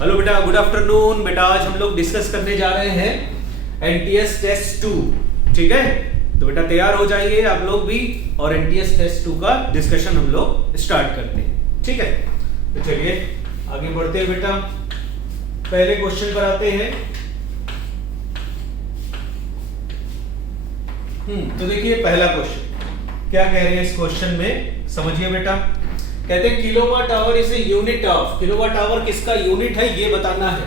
Hello बेटा, good afternoon. बेटा आज हम लोग डिस्कस करने जा रहे हैं एनटीएस टेस्ट 2। ठीक है, तो बेटा तैयार हो जाइए आप लोग भी, और एनटीएस टेस्ट 2 का डिस्कशन हम लोग स्टार्ट करते हैं। ठीक है, तो चलिए आगे बढ़ते हैं बेटा। पहले क्वेश्चन पर आते हैं। तो देखिए पहला क्वेश्चन क्या कह रहे हैं इस क्वेश्चन में, समझिए बेटा। कहते हैं kilowatt hour is a unit of, kilowatt hour किसका यूनिट है ये बताना है।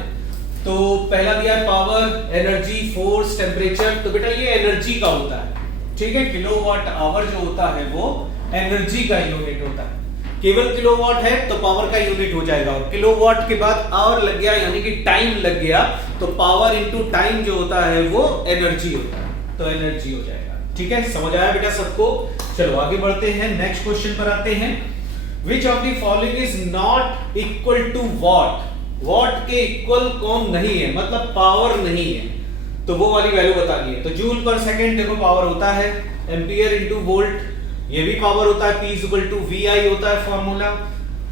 तो पहला दिया है पावर, एनर्जी, फोर्स, टेम्परेचर। तो बेटा ये एनर्जी का होता है। ठीक है, किलोवाट आवर जो होता है वो एनर्जी का यूनिट होता है। केवल किलोवाट है तो पावर का यूनिट हो जाएगा, और किलोवाट के बाद आवर लग गया यानी कि टाइम लग गया, तो पावर इनटू टाइम जो होता है वो एनर्जी होता है, तो एनर्जी हो जाएगा। ठीक है, समझ आया बेटा सबको। चलो आगे बढ़ते हैं, नेक्स्ट क्वेश्चन पर आते हैं। Which of the following is not equal to watt? What के इक्वल कौन नहीं है, मतलब पावर नहीं है, तो वो वाली वैल्यू बतानी है। तो जूल पर सेकंड देखो पावर होता है, एम्पियर इनटू वोल्ट ये भी पावर होता है, P इक्वल टू VI होता है फॉर्मूला।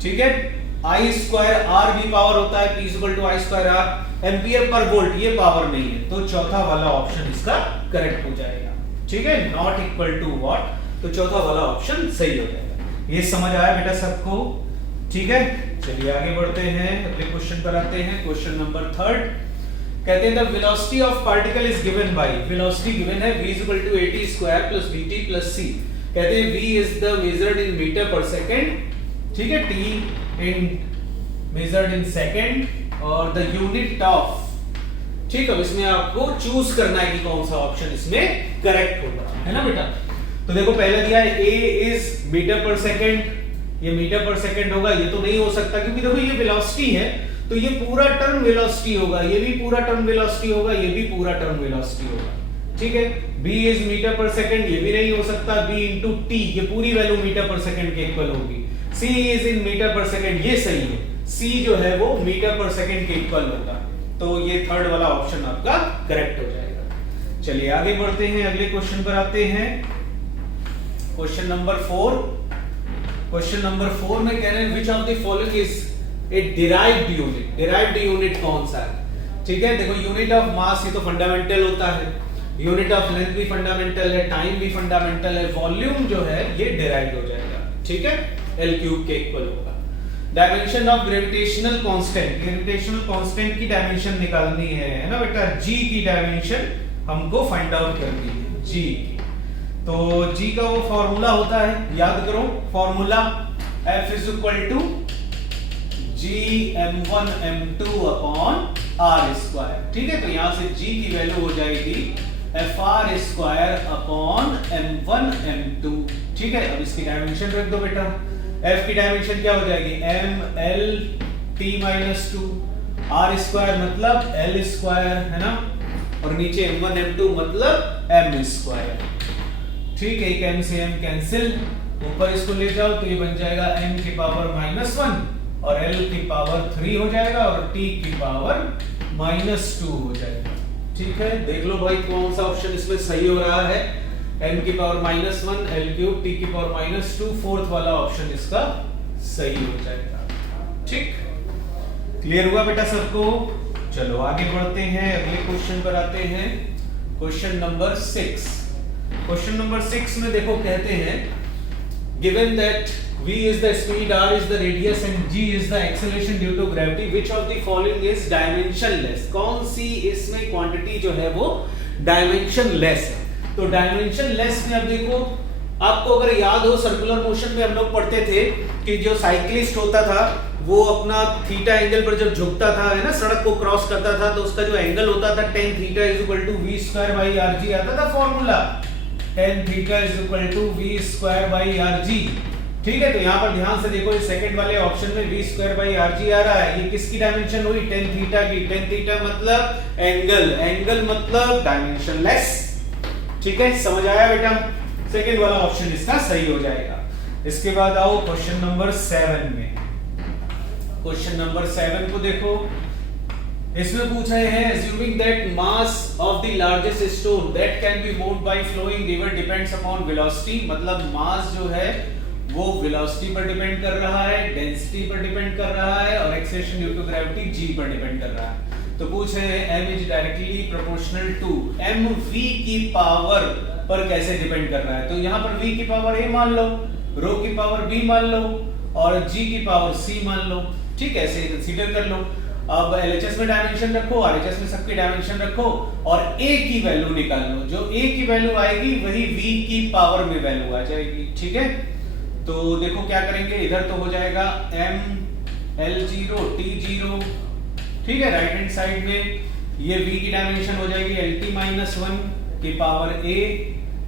ठीक है, I स्क्वायर R भी पावर होता है, P equal to I square R। Ampere पर वोल्ट ये पावर नहीं है, तो चौथा वाला ऑप्शन इसका करेक्ट हो जाएगा। ठीक है, नॉट इक्वल टू वॉट, तो चौथा वाला ऑप्शन सही हो जाएगा। ये समझ आया बेटा सबको। ठीक है, चलिए आगे बढ़ते हैं, अगले क्वेश्चन पर आते हैं। क्वेश्चन नंबर 3 कहते हैं the velocity of particle is given by, velocity given है v equal to at square plus vt plus c। कहते हैं v is the measured in metre per second, ठीक है, t in measured in second, और the unit of. ठीक है, अब इसमें आपको चूज करना है कि कौन सा ऑप्शन इसमें करेक्ट होगा, है ना बेटा। तो देखो पहले दिया है a is metre per second, ये मीटर पर सेकंड होगा, ये तो नहीं हो सकता क्योंकि देखो ये वेलोसिटी है, तो ये पूरा टर्म वेलोसिटी होगा, ये भी पूरा टर्म वेलोसिटी होगा, ये भी पूरा टर्म वेलोसिटी होगा। ठीक है, b is metre per second, ये भी नहीं हो सकता, b इनटू t, ये पूरी वैल्यू मीटर पर सेकंड के इक्वल होगी। c is in metre per second, ये सही है, c जो है वो मीटर पर सेकंड के इक्वल होगा, तो ये थर्ड वाला ऑप्शन आपका करेक्ट हो जाएगा। चलिए आगे बढ़ते हैं, अगले क्वेश्चन पर आते हैं। Question number 4। क्वेश्चन नंबर 4 में कह रहे हैं which of the following is a derived unit, derived unit कौन सा है। ठीक है, देखो यूनिट ऑफ मास ये तो फंडामेंटल होता है, यूनिट ऑफ लेंथ भी फंडामेंटल है, टाइम भी फंडामेंटल है, वॉल्यूम जो है ये डिराइव्ड हो जाएगा। ठीक है, L क्यूब के इक्वल होगा। Dimension of gravitational constant, gravitational constant की डायमेंशन निकालनी है ना बेटा, g की डायमेंशन हमको फाइंड आउट करनी है, g की। तो g का वो फॉर्मूला होता है, याद करो formula, F is equal to Gm1 m2 upon r square. ठीक है, तो यहां से g की वैल्यू हो जाएगी Fr square upon m1 m2। ठीक है, अब इसकी डायमेंशन रख दो बेटा, F की डायमेंशन क्या हो जाएगी ml t minus 2, r square मतलब l स्क्वायर, है ना, और नीचे m1 m2 मतलब m स्क्वायर। ठीक है, एक m से m कैंसिल, ऊपर इसको ले जाओ तो ये बन जाएगा m की पावर -1 और l की पावर 3 हो जाएगा, और t की पावर -2 हो जाएगा। ठीक है, देख लो भाई कौन सा ऑप्शन इसमें सही हो रहा है, m की पावर -1, l क्यूब, t की पावर -2, फोर्थ वाला ऑप्शन इसका सही हो जाएगा। ठीक, क्लियर हुआ बेटा सबको। चलो आगे बढ़ते हैं, अगले क्वेश्चन पर आते हैं। Question number 6। क्वेश्चन नंबर 6 में देखो कहते हैं given that v is the speed, r is the radius and g is the acceleration due to gravity, which of the following is dimensionless। कौन सी इसमें क्वांटिटी जो है वो dimensionless है। तो dimensionless में अब देखो, आपको अगर याद हो सर्कुलर मोशन में हम लोग पढ़ते थे कि जो साइक्लिस्ट होता था वो अपना थीटा एंगल पर जब झुकता था, है ना, सड़क को क्रॉस करता था, तो उसका जो एंगल होता था tan theta is equal to v square by rg आता था formula, tan theta is equal to v square by rg। ठीक है, तो यहाँ पर ध्यान से देखो, इस सेकंड वाले ऑप्शन में v स्क्वायर बाई rg आ रहा है, ये किसकी डायमेंशन हुई, tan थीटा की। tan थीटा मतलब एंगल, एंगल मतलब डायमेंशनलेस। ठीक है, समझ आया बेटा, सेकंड वाला ऑप्शन इसका सही हो जाएगा। इसके बाद आओ क्वेश्चन नंबर 7 में। क्वेश्चन नंबर 7 को देखो, इसमें पूछ रहे हैं assuming that mass of the largest stone that can be moved by flowing river depends upon velocity, मतलब मास जो है वो वेलोसिटी पर डिपेंड कर रहा है, डेंसिटी पर डिपेंड कर रहा है, और acceleration due to gravity g पर डिपेंड कर रहा है। तो पूछ रहे हैं m is directly proportional to mv की पावर पर कैसे डिपेंड कर रहा है। तो यहाँ पर v की पावर a मान लो, रो की पावर b मान लो और g की पावर c मान लो। ठीक है, ऐसे कंसीडर कर लो। अब LHS में डायमेंशन रखो, RHS में सबकी डायमेंशन रखो और a की वैल्यू निकाल लो। जो a की वैल्यू आएगी वही v की पावर में वैल्यू आ जाएगी। ठीक है, तो देखो क्या करेंगे, इधर तो हो जाएगा m l0 t0। ठीक है, राइट हैंड साइड में ये v की डायमेंशन हो जाएगी lt-1 की पावर a।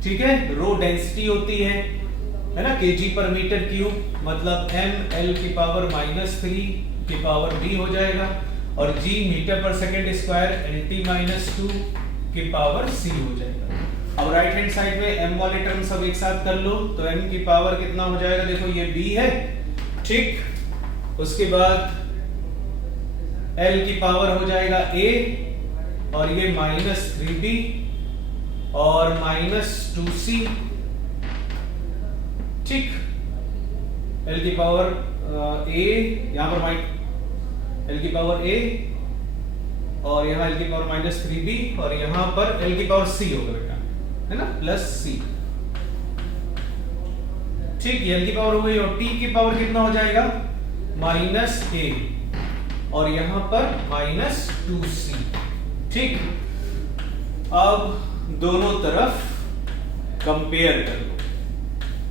ठीक है, रो डेंसिटी होती है ना kg पर मीटर क्यूब, मतलब m l की पावर -3 की पावर b हो जाएगा और g metre per second square lt-2 की पावर c हो जाएगा। अब राइट हैंड साइड में m वाले टर्म सब एक साथ कर लो, तो m की पावर कितना हो जाएगा, देखो ये b है। ठीक, उसके बाद l की पावर हो जाएगा a और ये -3b और -2c। ठीक, l की पावर a, यहाँ पर l की पावर a और यहाँ l की पावर -3b और यहाँ पर l की पावर c होगा बेटा, है ना, प्लस c। ठीक, l की पावर हो गई और t की पावर कितना हो जाएगा, -a और यहाँ पर -2c। ठीक, अब दोनों तरफ कंपेयर कर लो।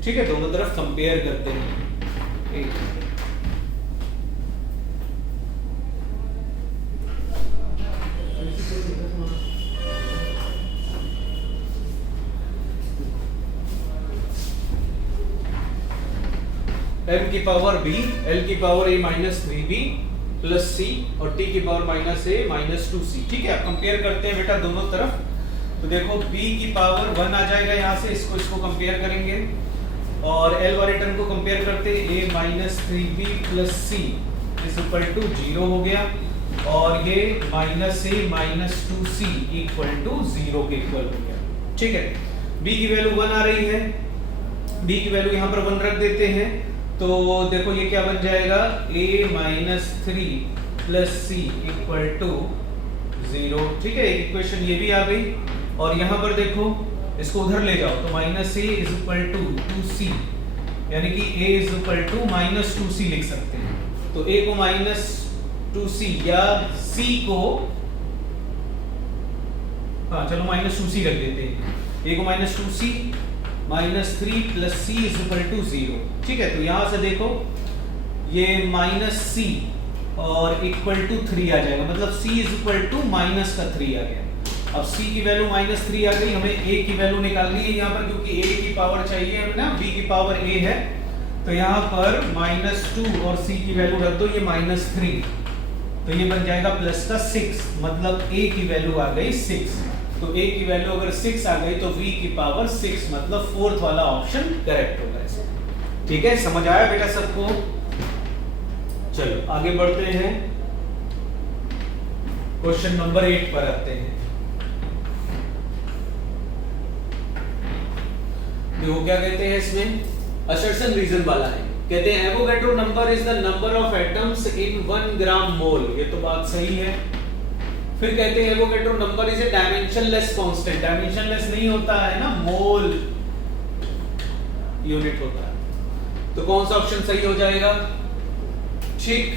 ठीक है, दोनों तरफ कंपेयर करते हैं। m की पावर b, l की power a -3b plus c और t की पावर -a -2c। ठीक है, अब कंपेयर करते हैं बेटा दोनों तरफ। तो देखो b की पावर 1 आ जाएगा यहाँ से, इसको कंपेयर करेंगे और l वाले टर्म को कंपेयर करते हैं a -3b plus c is equal to 0 हो गया और ये -a -2c इक्वल टू 0 के इक्वल हो गया। ठीक है, b की वैल्यू 1 आ रही है, b की वैल्यू यहाँ पर 1 रख देते हैं। तो देखो ये क्या बन जाएगा, a -3 plus c equal to 0। ठीक है, एक इक्वेशन ये भी आ गई और यहाँ पर देखो इसको उधर ले जाओ तो -a is equal to 2c, यानी कि a is equal to -2c लिख सकते हैं। तो a को -2c या c को, हाँ चलो -2c रख देते हैं। a को -2c -3 plus c is equal to 0। ठीक है, तो यहां से देखो ये -c और इक्वल टू 3 आ जाएगा, मतलब c इज इक्वल टू -3 आ गया। अब c की वैल्यू -3 आ गई, हमें a की वैल्यू निकालनी है यहाँ पर, क्योंकि a की पावर चाहिए हमें ना, b की पावर a है। तो यहाँ पर -2 और c की वैल्यू रख दो, ये -3, तो ये बन जाएगा प्लस का 6, मतलब a की वैल्यू आ गई 6। तो a की वैल्यू अगर 6 आ गई तो v की पावर 6, मतलब फोर्थ वाला ऑप्शन करेक्ट होगा इसमें। ठीक है, समझ आया बेटा सबको? चलो आगे बढ़ते हैं, क्वेश्चन नंबर 8 पर आते हैं। देखो क्या कहते हैं इसमें, असर्शन रीजन वाला है। कहते हैं Avogadro number is the number of atoms in 1 ग्राम मोल। ये तो बात सही है। फिर कहते हैं Avogadro number is a dimensionless constant. Dimensionless नहीं होता है ना, मोल यूनिट होता है। तो कौन सा ऑप्शन सही हो जाएगा? ठीक,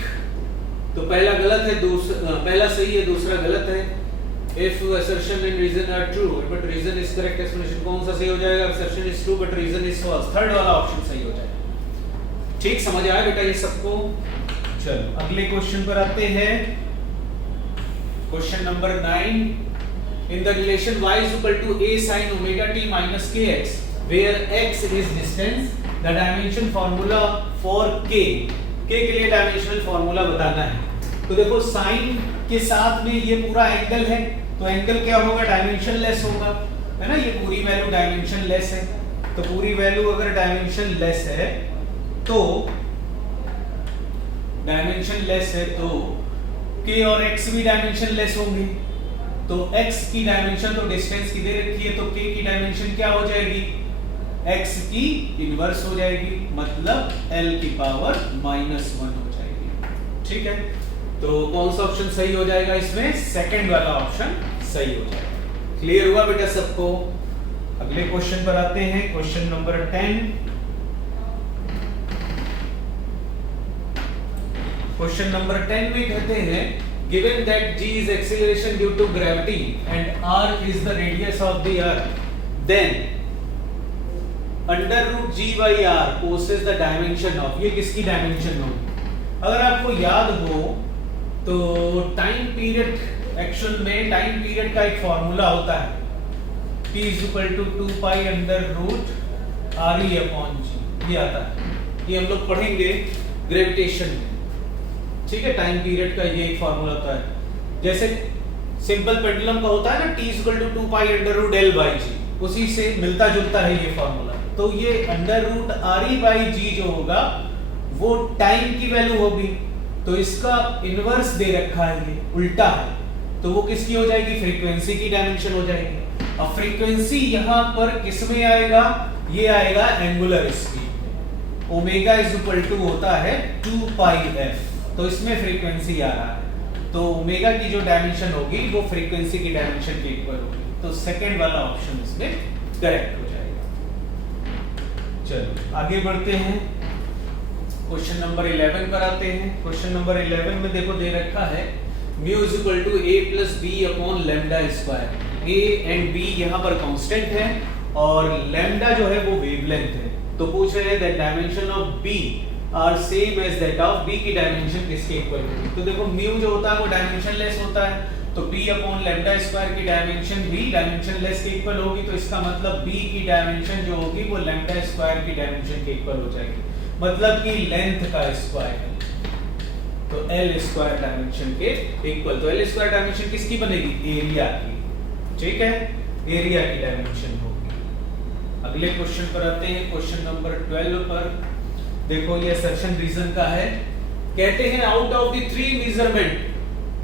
तो पहला गलत है, पहला सही है, दूसरा गलत है। If assertion and reason are true but reason is correct explanation, कौन सा सही हो जाएगा? Assertion is true but reason is false, third वाला ऑप्शन सही हो जाएगा। ठीक, समझ आया बेटा ये सबको? चलो अगले क्वेश्चन पर आते हैं, question number 9। In the relation y is equal to a sin omega t minus kx, where x is distance, the dimension formula for k के लिए डायमेंशनल फार्मूला बताना है। तो देखो साइन के साथ में ये पूरा एंगल है, तो एंगल क्या होगा? डायमेंशन लेस होगा, है ना। ये पूरी वैल्यू डायमेंशन लेस है, तो पूरी वैल्यू अगर डायमेंशन लेस है तो k और x भी डायमेंशन लेस होंगे। तो x की डायमेंशन तो डिस्टेंस की दे रखी है, तो k की डायमेंशन क्या हो जाएगी? x की इनवर्स हो जाएगी, मतलब l की पावर -1 हो जाएगी। ठीक है, तो कौन सा ऑप्शन सही हो जाएगा इसमें? सेकंड वाला ऑप्शन सही हो जाएगा। क्लियर हुआ बेटा सबको? अगले क्वेश्चन पर आते हैं, क्वेश्चन नंबर 10। क्वेश्चन नंबर 10 में कहते हैं given that g is acceleration due to gravity and r is the radius of the earth, then under root g by r possesses the dimension of, ये किसकी dimension होगी? अगर आपको याद हो तो टाइम पीरियड, एक्चुअल में टाइम पीरियड का एक फॉर्मूला होता है, p is equal to 2 pi under root re upon g, ये आता है, ये हम लोग पढ़ेंगे ग्रेविटेशन में। ठीक है, टाइम पीरियड का ये एक फॉर्मूला होता है, जैसे सिंपल पेंडुलम का होता है ना t equal to 2 pi under root l by G, उसी से मिलता जुलता है ये फॉर्मूला। तो ये under root re by G जो होगा वो टाइम की वैल्यू होगी, तो इसका इनवर्स दे रखा है, ये उल्टा है, तो वो किसकी हो जाएगी? फ्रीक्वेंसी की डायमेंशन हो जाएगी। अब फ्रीक्वेंसी यहाँ पर किस में आएगा? ये आएगा एंगुलर स्पीड में। ओमेगा इज इक्वल टू होता है 2 पाई f, तो इसमें फ्रीक्वेंसी आ रहा है, तो ओमेगा की जो डायमेंशन होगी वो फ्रीक्वेंसी की डायमेंशन के इक्वल होगी, तो सेकंड वाला ऑप्शन इसमें करेक्ट हो जाएगा। चलो आगे बढ़ते हैं, क्वेश्चन नंबर 11 पर आते हैं। क्वेश्चन नंबर 11 में देखो दे रखा है mu is equal to a प्लस B upon lambda square. a and b यहाँ पर कांस्टेंट है और लैम्डा जो है वो वेवलेंथ है, तो पूछ रहे हैं that dimension of b are same as that of b की डायमेंशन किसके इक्वल होगी? तो देखो म्यू जो होता है वो डायमेंशन लेस होता है, तो b अपॉन लैम्डा स्क्वायर की डायमेंशन भी डायमेंशन लेस के इक्वल होगी, तो इसका मतलब b की डायमेंशन जो होगी वो लैम्डा स्क्वायर की डायमेंशन के इक्वल हो जाएगी, मतलब कि लेंथ का स्क्वायर है, तो l स्क्वायर डायमेंशन के इक्वल। तो l स्क्वायर डायमेंशन किसकी बनेगी? एरिया की। ठीक है, एरिया की डायमेंशन होगी। अगले क्वेश्चन पर आते हैं, क्वेश्चन नंबर 12 पर देखो ये असर्शन रीजन का है। कहते हैं out of the 3 measurement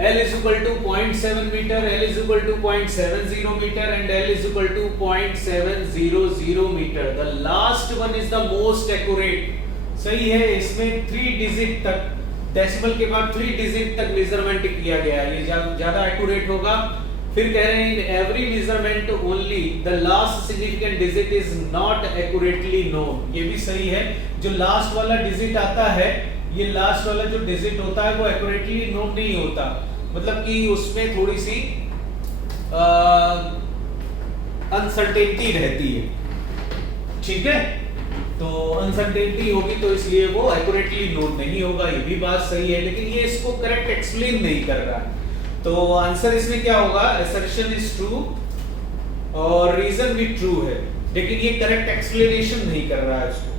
l is equal to 0.7 meter, l is equal to 0.70 meter and l is equal to 0.700 meter, the last one is the most accurate। सही है, इसमें 3 डिजिट तक, डेसिमल के बाद 3 डिजिट तक मेजरमेंट किया गया है, ये ज्यादा एक्यूरेट होगा। फिर कह रहे हैं in every measurement only the last significant digit is not accurately known, ये भी सही है, जो लास्ट वाला डिजिट आता है, ये लास्ट वाला जो डिजिट होता है वो एक्यूरेटली नोन नहीं होता, मतलब कि उसमें थोड़ी सी अनसर्टेनिटी रहती है। ठीक है, तो अनसर्टेनिटी होगी तो इसलिए वो एक्यूरेटली नोन नहीं होगा, ये भी बात सही है, लेकिन ये इसको करेक्ट एक्सप्लेन नहीं कर रहा है। तो आंसर इसमें क्या होगा? assertion is true और रीजन भी ट्रू है, लेकिन ये करेक्ट एक्सप्लेनेशन नहीं कर रहा है इसको।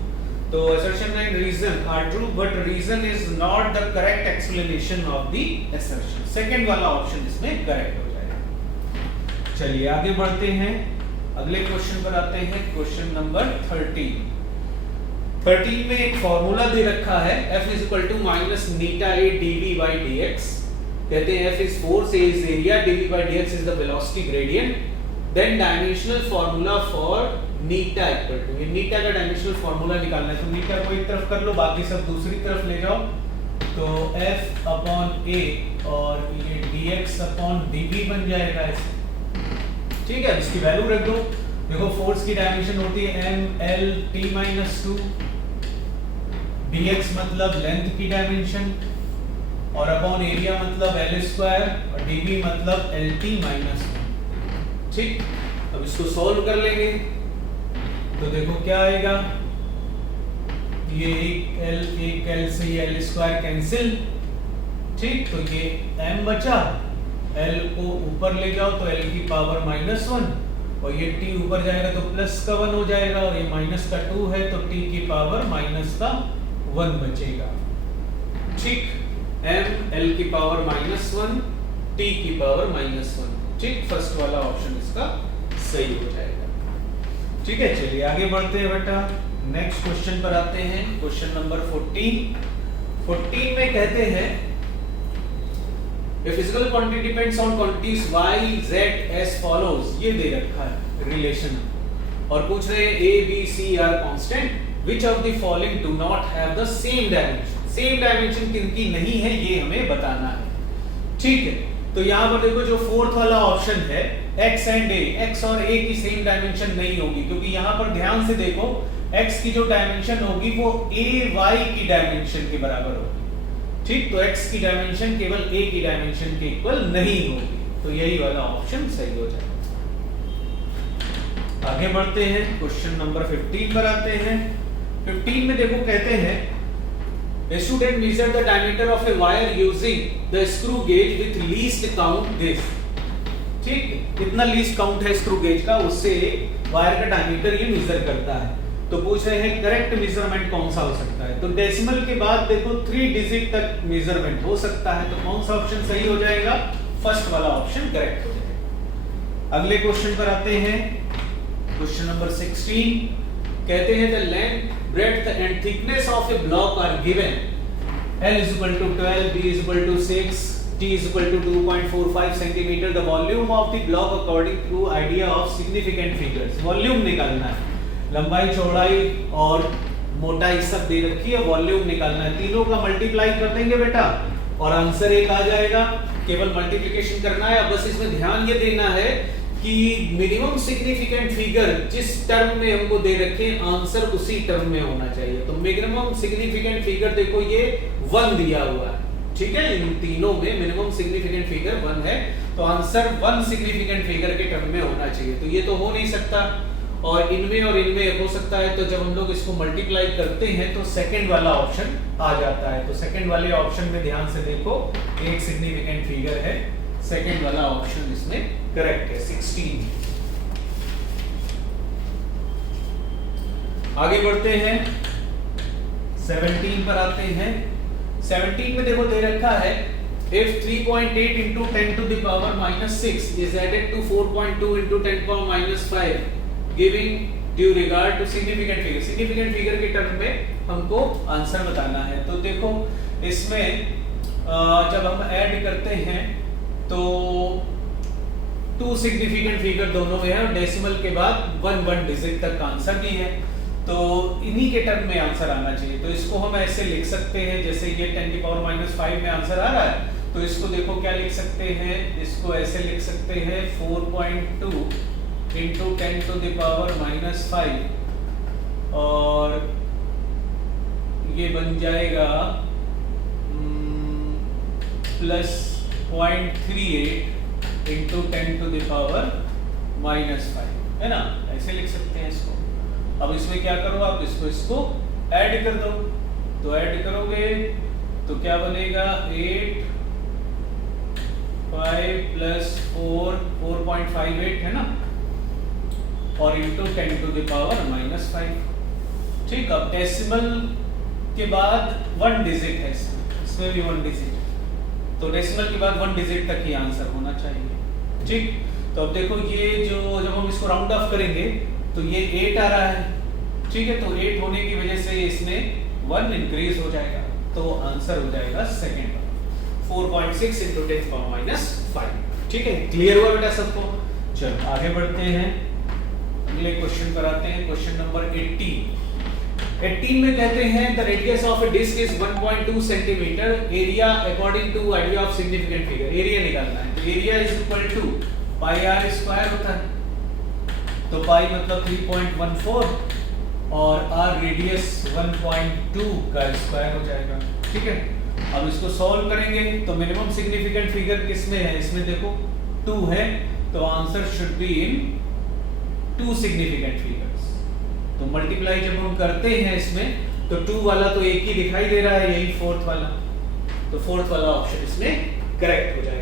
तो assertion and reason are true but reason is not the correct explanation of the assertion। Second वाला ऑप्शन इसमें करेक्ट हो जाएगा। चलिए आगे बढ़ते हैं, अगले क्वेश्चन पर आते हैं, क्वेश्चन नंबर 13 में एक फॉर्मूला दे रखा है F is equal to minus neta A dV by dx। कहते हैं F is force, A is area, dV by dx is the velocity gradient, then dimensional formula for neta equal to, ये neta का dimensional formula निकालना है, तो neta को एक तरफ कर लो, बाकी सब दूसरी तरफ ले जाओ, तो F upon A और ये dx upon dV बन जाएगा ऐसे। ठीक है, इसकी वैल्यू रख दो। देखो फोर्स की डायमेंशन होती है ml t-2, dx मतलब लेंथ की डायमेंशन और अपॉन एरिया मतलब l स्क्वायर और dv मतलब lt-1। ठीक, अब इसको सॉल्व कर लेंगे तो देखो क्या आएगा, ये एक l से ये l स्क्वायर कैंसिल। ठीक, तो ये m बचा, l को ऊपर ले जाओ तो l की पावर -1 और ये t ऊपर जाएगा तो प्लस का 1 हो जाएगा और ये माइनस का 2 है तो t की पावर माइनस का 1 बचेगा। ठीक, m l की पावर -1 t की पावर -1। ठीक, फर्स्ट वाला ऑप्शन इसका सही हो जाएगा। ठीक है, चलिए आगे बढ़ते हैं बेटा, नेक्स्ट क्वेश्चन पर आते हैं, क्वेश्चन नंबर 14 में कहते हैं A physical quantity depends on quantities y, z as follows। ये दे रखा है रिलेशन और पूछ रहे हैं A, B, C are constant, which of the following do not have the same dimensions। Same dimension किनकी नहीं है ये हमें बताना है। ठीक है, तो यहाँ पर देखो जो फोर्थ वाला ऑप्शन है x एंड a, x और a की सेम डायमेंशन नहीं होगी, क्योंकि यहाँ पर ध्यान से देखो x की जो डायमेंशन होगी वो a y की डायमेंशन के बराबर होगी। ठीक, तो x की डायमेंशन केवल a की डायमेंशन के इक्वल नहीं होगी, तो यही वाला ऑप्शन सही हो जाएगा। आगे बढ़ते हैं, क्वेश्चन नंबर 15 पर आते हैं। 15 में देखो कहते हैं a student measured the diameter of a wire using the screw gauge with least count this। ठीक, कितना लीस्ट काउंट है स्क्रू गेज का, उससे वायर का डायमीटर ये मेजर करता है। तो पूछ रहे हैं करेक्ट मेजरमेंट कौन सा हो सकता है। तो डेसिमल के बाद देखो 3 डिजिट तक मेजरमेंट हो सकता है, तो कौन सा ऑप्शन सही हो जाएगा, फर्स्ट वाला ऑप्शन करेक्ट हो जाएगा। अगले क्वेश्चन पर आते हैं, क्वेश्चन नंबर 16 कहते हैं the length breadth and thickness of a block are given, L is equal to 12, B is equal to 6, T is equal to 2.45 centimeter, the volume of the block according to idea of significant figures। Volume निकालना है, लंबाई चौड़ाई और मोटाई सब दे रखी है, volume निकालना है। तीनों का मल्टीप्लाई कर देंगे बेटा और आंसर एक आ जाएगा, केवल मल्टीप्लिकेशन करना है। अब बस इसमें ध्यान ये देना है कि मिनिमम सिग्निफिकेंट फिगर जिस टर्म में हमको दे रखे आंसर उसी टर्म में होना चाहिए। तो मिनिमम सिग्निफिकेंट फिगर देखो ये 1 दिया हुआ है, ठीक है, इन तीनों में मिनिमम सिग्निफिकेंट फिगर 1 है, तो आंसर 1 सिग्निफिकेंट फिगर के टर्म में होना चाहिए। तो ये तो हो नहीं सकता, और इनमें हो सकता है। तो जब हम लोग इसको मल्टीप्लाई करते हैं तो सेकंड वाला ऑप्शन आ जाता है। तो सेकंड वाले ऑप्शन में ध्यान से देखो, एक सिग्निफिकेंट फिगर है, सेकंड वाला ऑप्शन इसमें करेक्ट है 16। आगे बढ़ते हैं, 17 पर आते हैं। 17 में देखो दे रखा है if 3.8 into 10 to the power minus 6 is added to 4.2 into 10 power minus 5 giving due regard to significant figure। significant figure के टर्म में हमको आंसर बताना है। तो देखो इसमें जब हम ऐड करते हैं तो 2 सिग्निफिकेंट फिगर दोनों में है और डेसिमल के बाद 1 डिजिट तक आंसर भी है, तो इन्हीं के टर्म में आंसर आना चाहिए। तो इसको हम ऐसे लिख सकते हैं, जैसे ये 10 की पावर -5 में आंसर आ रहा है, तो इसको देखो क्या लिख सकते हैं, इसको ऐसे लिख सकते हैं 4.2 into 10 to the power -5 और ये बन जाएगा plus 0.38 into 10 to the power -5, है ना, ऐसे लिख सकते हैं इसको। अब इसमें क्या करो, आप इसको ऐड कर दो, तो ऐड करोगे तो क्या बनेगा 8 5 plus 4 4.58 है ना, और इंटू 10 to the power -5। ठीक, अब डेसिमल के बाद 1 डिजिट है, इसमें भी 1 डिजिट, तो डेसिमल के बाद 1 डिजिट तक ही आंसर होना चाहिए। ठीक, तो अब देखो ये जो जब हम इसको राउंड ऑफ करेंगे तो ये 8 आ रहा है, ठीक है, तो 8 होने की वजह से इसमें 1 इंक्रीज हो जाएगा, तो आंसर हो जाएगा सेकंड 4.6 into 10 power -5। ठीक है, क्लियर हुआ बेटा सबको। चलो आगे बढ़ते हैं, अगले क्वेश्चन पर आते हैं, क्वेश्चन नंबर 18 में कहते हैं the radius of a disc is 1.2 centimetre, area according to idea of significant figure. Area निकालना है, तो area is equal to pi r square होता है, तो पाई मतलब 3.14 और आर रेडियस 1.2 का स्क्वायर हो जाएगा। ठीक है, अब इसको सॉल्व करेंगे तो मिनिमम सिग्निफिकेंट फिगर किसमें है, इसमें देखो 2 है, तो answer should be in 2 significant figures. तो मल्टीप्लाई जब हम करते हैं इसमें तो 2 वाला तो एक ही दिखाई दे रहा है, यही फोर्थ वाला, तो फोर्थ वाला ऑप्शन इसमें करेक्ट हो जाएगा।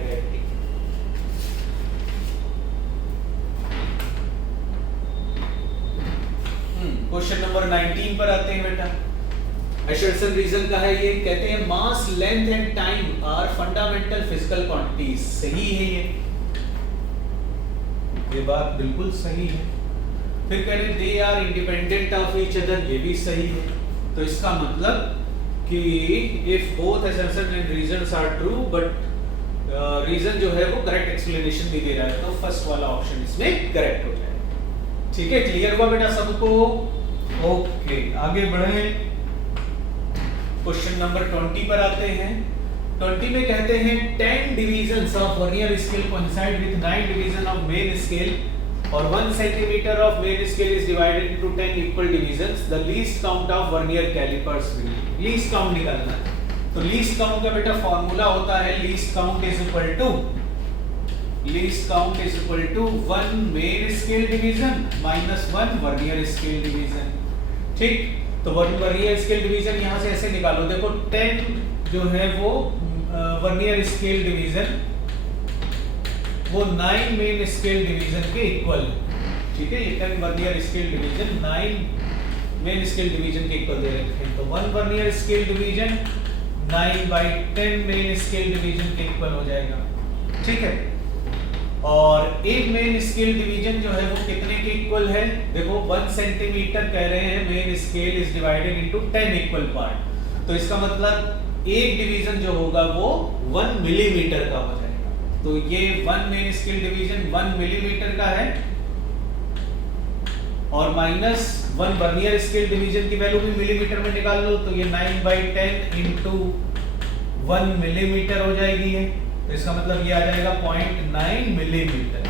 क्वेश्चन नंबर 19 पर आते हैं बेटा। एशरसन रीजन का है ये, कहते हैं mass length and time are fundamental physical quantities. सही है ये बात बिल्कुल सही है। फिर कह रहे they are independent of each other, ये भी सही है। तो इसका मतलब कि if both assertion and reasons are true but reason जो है वो करेक्ट एक्सप्लेनेशन नहीं दे रहा है, तो फर्स्ट वाला ऑप्शन इसमें करेक्ट हो जाएगा। ठीक है, क्लियर हुआ बेटा सबको। ओके, आगे बढ़े। क्वेश्चन नंबर 20 पर आते हैं। 20 में कहते हैं 10 divisions of vernier scale coincide with 9 division of main scale और 1 centimeter of main scale is divided into 10 equal divisions. The least count of vernier calipers will be. Least count निकालना है। तो least count का बेटा formula होता है least count is equal to 1 main scale division minus 1 vernier scale division। ठीक, तो vernier scale division यहां से ऐसे निकालो। देखो 10 जो है वो वर्नियर स्केल डिवीजन वो 9 मेन स्केल डिवीजन के इक्वल है। ठीक है, ये 10 vernier scale division 9 main scale division के इक्वल दे रखे हैं। तो 1 vernier scale division 9/10 main scale division के इक्वल हो जाएगा। ठीक है, और एक मेन स्केल डिवीजन जो है वो कितने के इक्वल है? देखो 1 सेंटीमीटर कह रहे हैं main scale is divided into 10 equal part. तो इसका मतलब एक डिवीजन जो होगा वो 1 मिलीमीटर का हो जाएगा। तो ये 1 मेन स्केल डिवीजन 1 मिलीमीटर का है और माइनस 1 वर्नियर स्केल डिवीजन की वैल्यू भी मिलीमीटर में निकाल लो। तो ये 9/10 इनटू 1 मिलीमीटर हो जाएगी है। तो इसका मतलब ये आ जाएगा 0.9 मिलीमीटर।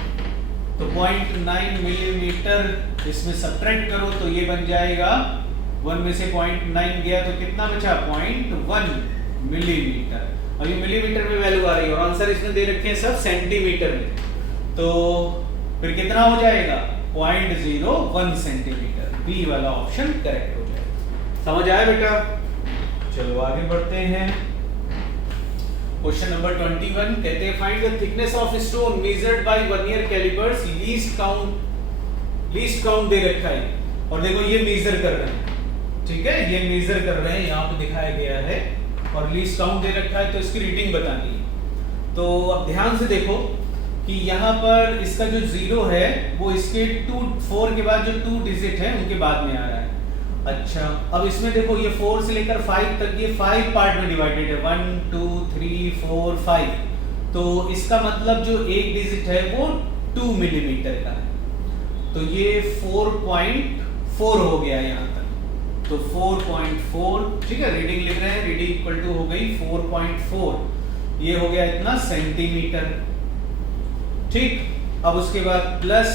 तो 0.9 मिलीमीटर इसमें सब्ट्रैक्ट करो तो ये बन जाएगा 1 में से 0.9 गया तो कितना बचा? 0.1 मिलीमीटर। और ये मिलीमीटर में वैल्यू आ रही है और आंसर इसमें दे रखे हैं सब सेंटीमीटर में। तो फिर कितना हो जाएगा? 0.01 सेंटीमीटर। बी वाला ऑप्शन करेक्ट हो जाएगा। समझ आया बेटा? चलो आगे बढ़ते हैं। क्वेश्चन नंबर 21 कहते हैं find the thickness of stone measured by vernier callipers. Least count दे रखा है और देखो ये मेजर कर रहे हैं। ठीक है, ये मेजर कर रहे हैं, यहाँ पे दिखाया गया है और लीस्ट काउंट दे रखा है तो इसकी रीडिंग बतानी है। तो अब ध्यान से देखो कि यहाँ पर इसका जो 0 है वो इसके 4 के बाद जो 2 डिजिट है उनके बाद में आ रहा है। अच्छा, अब इसमें देखो ये 4 से लेकर 5 तक ये 5 पार्ट में डिवाइडेड है। 1 2 3 4 5। तो इसका मतलब जो एक डिजिट है वो 2 मिलीमीटर का है। तो ये 4.4 हो गया यहाँ तक। तो 4.4। ठीक है, रीडिंग लिख रहे हैं, रीडिंग इक्वल टू हो गई 4.4। ये हो गया इतना सेंटीमीटर। ठीक, अब उसके बाद प्लस,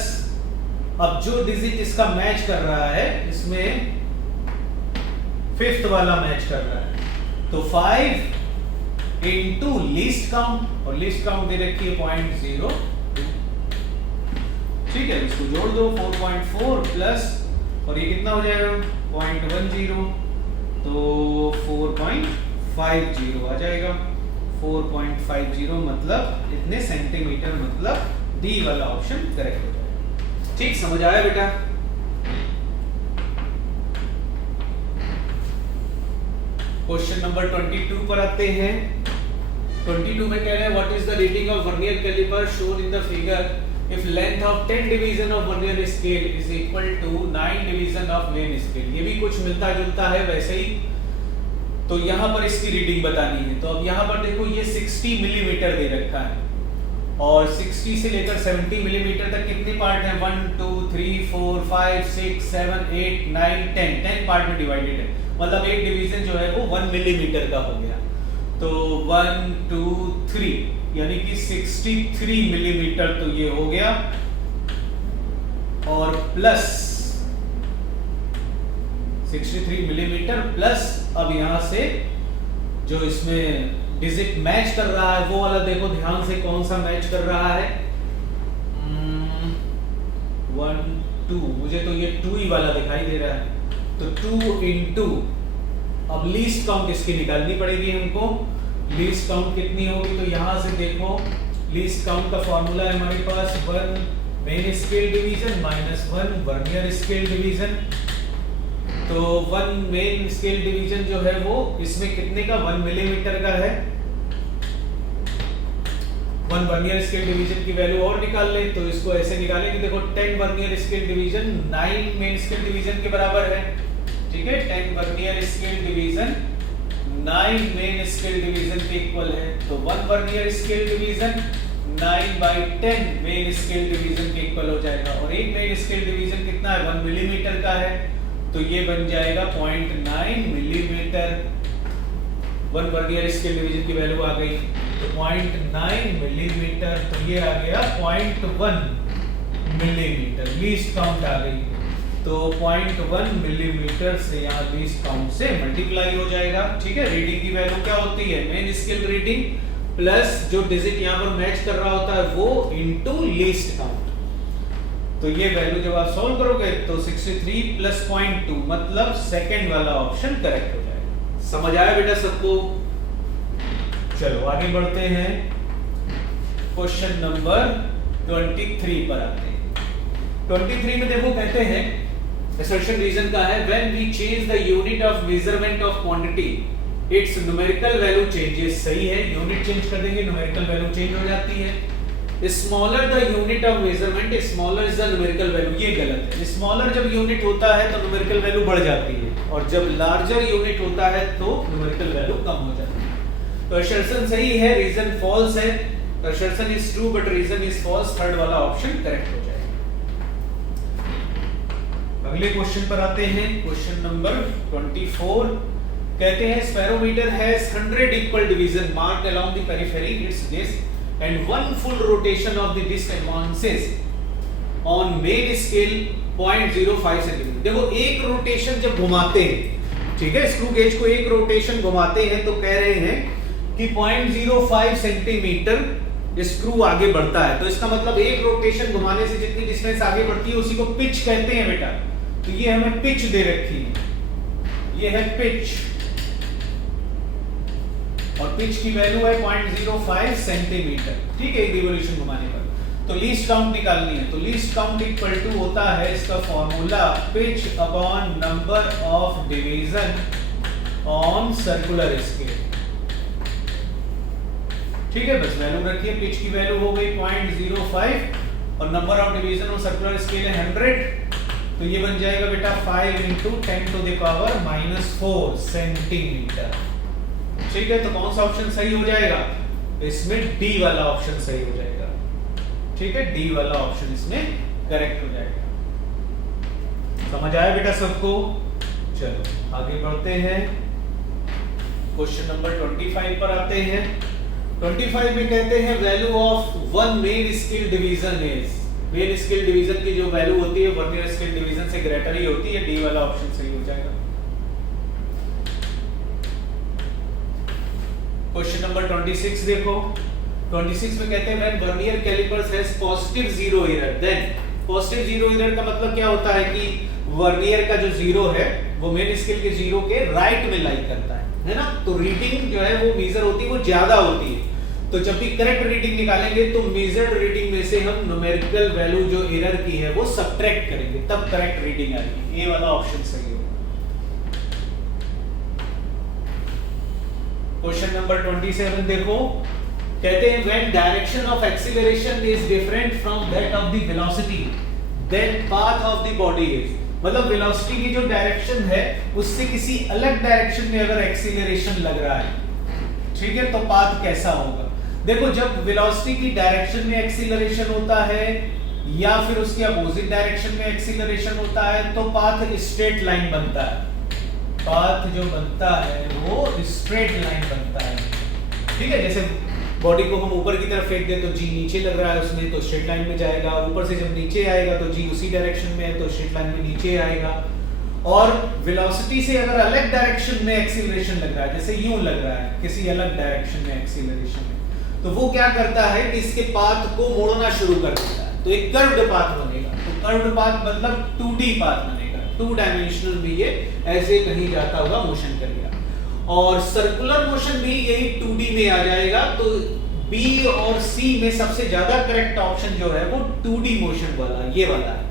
अब जो डिजिट इसका मैच कर रहा है इसमें 5th वाला मैच कर रहा है। तो 5 इनटू लीस्ट काउंट और लीस्ट काउंट दे रखी है 0.02। ठीक है, इसको जोड़ दो 4.4 प्लस और ये कितना हो जाएगा? 0.10। तो 4.50 आ जाएगा। 4.50 मतलब इतने सेंटीमीटर, मतलब डी वाला ऑप्शन करेक्ट हो जाएगा। ठीक, समझ आया बेटा? क्वेश्चन नंबर 22 पर आते हैं। 22 में कह रहे हैं what is the reading of vernier calliper shown in the figure if length of 10 division of vernier scale is equal to 9 division of main scale. ये भी कुछ मिलता जुलता है वैसे ही। तो यहाँ पर इसकी रीडिंग बतानी है। तो अब यहाँ पर देखो ये 60 मिलीमीटर दे रखा है और 60 से लेकर 70 मिलीमीटर तक कितने पार्ट हैं? 1 2 3 4 5 6 7 8 9 10 पार्ट में डिवाइडेड है। मतलब एक डिवीजन जो है वो 1 मिलीमीटर का हो गया। तो 1 2 3 यानी कि 63 मिलीमीटर तो ये हो गया और प्लस 63 मिलीमीटर प्लस अब यहां से जो इसमें डिजिट मैच कर रहा है वो वाला देखो ध्यान से कौन सा मैच कर रहा है। 1 2 मुझे तो ये 2 ही वाला दिखाई दे रहा है। तो 2 इनटू, अब लीस्ट काउंट इसकी निकालनी पड़ेगी हमको। लीस्ट काउंट कितनी होगी? तो यहां से देखो लीस्ट काउंट का फॉर्मूला है हमारे पास 1 main scale division minus 1 vernier scale division. तो 1 मेन स्केल डिवीजन जो है वो इसमें कितने का? 1 मिलीमीटर का है। 1 वर्नियर स्केल डिवीजन की वैल्यू और निकाल ले तो इसको ऐसे निकालेंगे। देखो 10 vernier scale division 9 main scale division के बराबर है। ठीक है, 10 vernier scale division 9 main scale division के इक्वल है। तो 1 vernier scale division 9/10 main scale division के इक्वल हो जाएगा और एक मेन स्केल डिवीजन कितना है? 1 मिलीमीटर का है। तो ये बन जाएगा 0.9 मिलीमीटर। 1 वर्नियर स्केल डिवीजन की वैल्यू आ गई, तो 0.9 मिलीमीटर, तो ये आ गया 0.1 मिलीमीटर, लीस्ट काउंट आ गई, तो 0.1 मिलीमीटर से यहाँ लीस्ट काउंट से मल्टीप्लाई हो जाएगा। ठीक है, रीडिंग की वैल्यू क्या होती है, मेन स्केल रीडिंग प्लस जो डिजिट यहाँ पर मैच कर रहा होता है वो इनटू लीस्ट काउंट। तो ये वैल्यू जब आप सॉल्व करोगे तो 63 प्लस 0.2 मतलब सेकंड वाला ऑप्शन करेक्ट हो जाएगा। समझ आया बेटा सबको? चलो आगे बढ़ते हैं, क्वेश्चन नंबर 23 पर आते हैं। 23 में देखो कहते हैं, assertion रीजन का है, when we change the unit of measurement of quantity its numerical value changes। सही है, यूनिट चेंज कर देंगे न्यूमेरिकल वैल्यू चेंज हो जाती है। Smaller the unit of measurement smaller is the numerical value, ये गलत है। स्मॉलर जब यूनिट होता है तो न्यूमेरिकल वैल्यू बढ़ जाती है, और जब लार्जर यूनिट होता है तो न्यूमेरिकल वैल्यू कम हो जाती है। तो असर्शन सही है, रीजन फॉल्स है। Assertion is true but reason is false, third वाला ऑप्शन करेक्ट हो जाएगा। अगले क्वेश्चन पर आते हैं, क्वेश्चन नंबर 24 कहते हैं spherometer has 100 equal division marked along the periphery its disc and one full rotation of the disc advances on main scale 0.05 centimetre. देखो एक रोटेशन जब घुमाते हैं, ठीक है, स्क्रू गेज को एक रोटेशन घुमाते हैं तो कह रहे हैं कि 0.05 सेंटीमीटर स्क्रू आगे बढ़ता है। तो इसका मतलब एक रोटेशन घुमाने से जितनी डिस्टेंस आगे बढ़ती है उसी को पिच कहते हैं बेटा। तो ये हमें पिच दे रखी है, ये है पिच, और पिच की वैल्यू है 0.05 सेंटीमीटर। ठीक है, रिवोल्यूशन घुमाने पर। तो लीस्ट काउंट निकालनी है, तो लीस्ट काउंट इक्वल टू होता है इसका formula pitch upon number of division on circular scale. ठीक है, बस वैल्यू रखिए, पिच की वैल्यू हो गई 0.05 और number of division on circular scale है 100, तो ये बन जाएगा बेटा 5 × 10⁻⁴ सेंटीमीटर। ठीक है, तो कौन सा ऑप्शन सही हो जाएगा? इसमें डी वाला ऑप्शन सही हो जाएगा। ठीक है, डी वाला ऑप्शन इसमें करेक्ट हो जाएगा। समझ आया बेटा सबको? चलो आगे बढ़ते हैं, क्वेश्चन नंबर 25 पर आते हैं। 25 में कहते हैं value of one main scale division is, main scale division की जो वैल्यू होती है वर्नियर स्केल डिवीजन से ग्रेटर ही होती है। डी वाला ऑप्शन सही हो जाएगा। क्वेश्चन नंबर 26 देखो, 26 में कहते हैं when vernier callipers has positive zero error, then positive zero error का मतलब क्या होता है कि वर्नियर का जो जीरो है वो मेन स्केल के जीरो के राइट में लाई करता है ना। तो रीडिंग जो है वो मेजर होती है वो ज्यादा होती है। तो जब भी करेक्ट रीडिंग निकालेंगे तो मेजर्ड रीडिंग में से हम न्यूमेरिकल वैल्यू जो एरर की है वो सब्ट्रैक्ट करेंगे, तब करेक्ट रीडिंग आएगी। ये वाला ऑप्शन सही होगा। क्वेश्चन नंबर 27 देखो, कहते हैं when direction of acceleration is different from that of the velocity then path of the body is, मतलब वेलोसिटी की जो डायरेक्शन है उससे किसी अलग डायरेक्शन में अगर एक्सीलरेशन लग रहा है, ठीक है, तो पाथ कैसा होगा? देखो जब वेलोसिटी की डायरेक्शन में एक्सीलरेशन होता है या फिर उसके अपोजिट डायरेक्शन में एक्सीलरेशन होता है तो पाथ स्ट्रेट लाइन बनता है। पाथ जो बनता है वो स्ट्रेट लाइन बनता है। ठीक है, जैसे बॉडी को हम ऊपर की तरफ फेंक दें तो जी नीचे लग रहा है उसमें तो स्ट्रेट लाइन में जाएगा, ऊपर से जब नीचे आएगा तो जी उसी डायरेक्शन में है तो स्ट्रेट लाइन में नीचे आएगा। और वेलोसिटी से अगर अलग डायरेक्शन में एक्सीलरेशन लग रहा है, जैसे यूं लग रहा है किसी अलग डायरेक्शन में एक्सीलरेशन है, तो वो क्या करता है कि इसके पाथ को मोड़ना शुरू कर देता है, तो एक कर्व्ड पाथ बनेगा। तो कर्व्ड पाथ मतलब 2D पाथ बनेगा, 2 डायमेंशनल में ये ऐसे कहीं जाता हुआ मोशन करेगा। और सर्कुलर मोशन भी यही 2D में आ जाएगा। तो B और C में सबसे ज्यादा करेक्ट ऑप्शन जो है वो 2D मोशन वाला ये वाला है,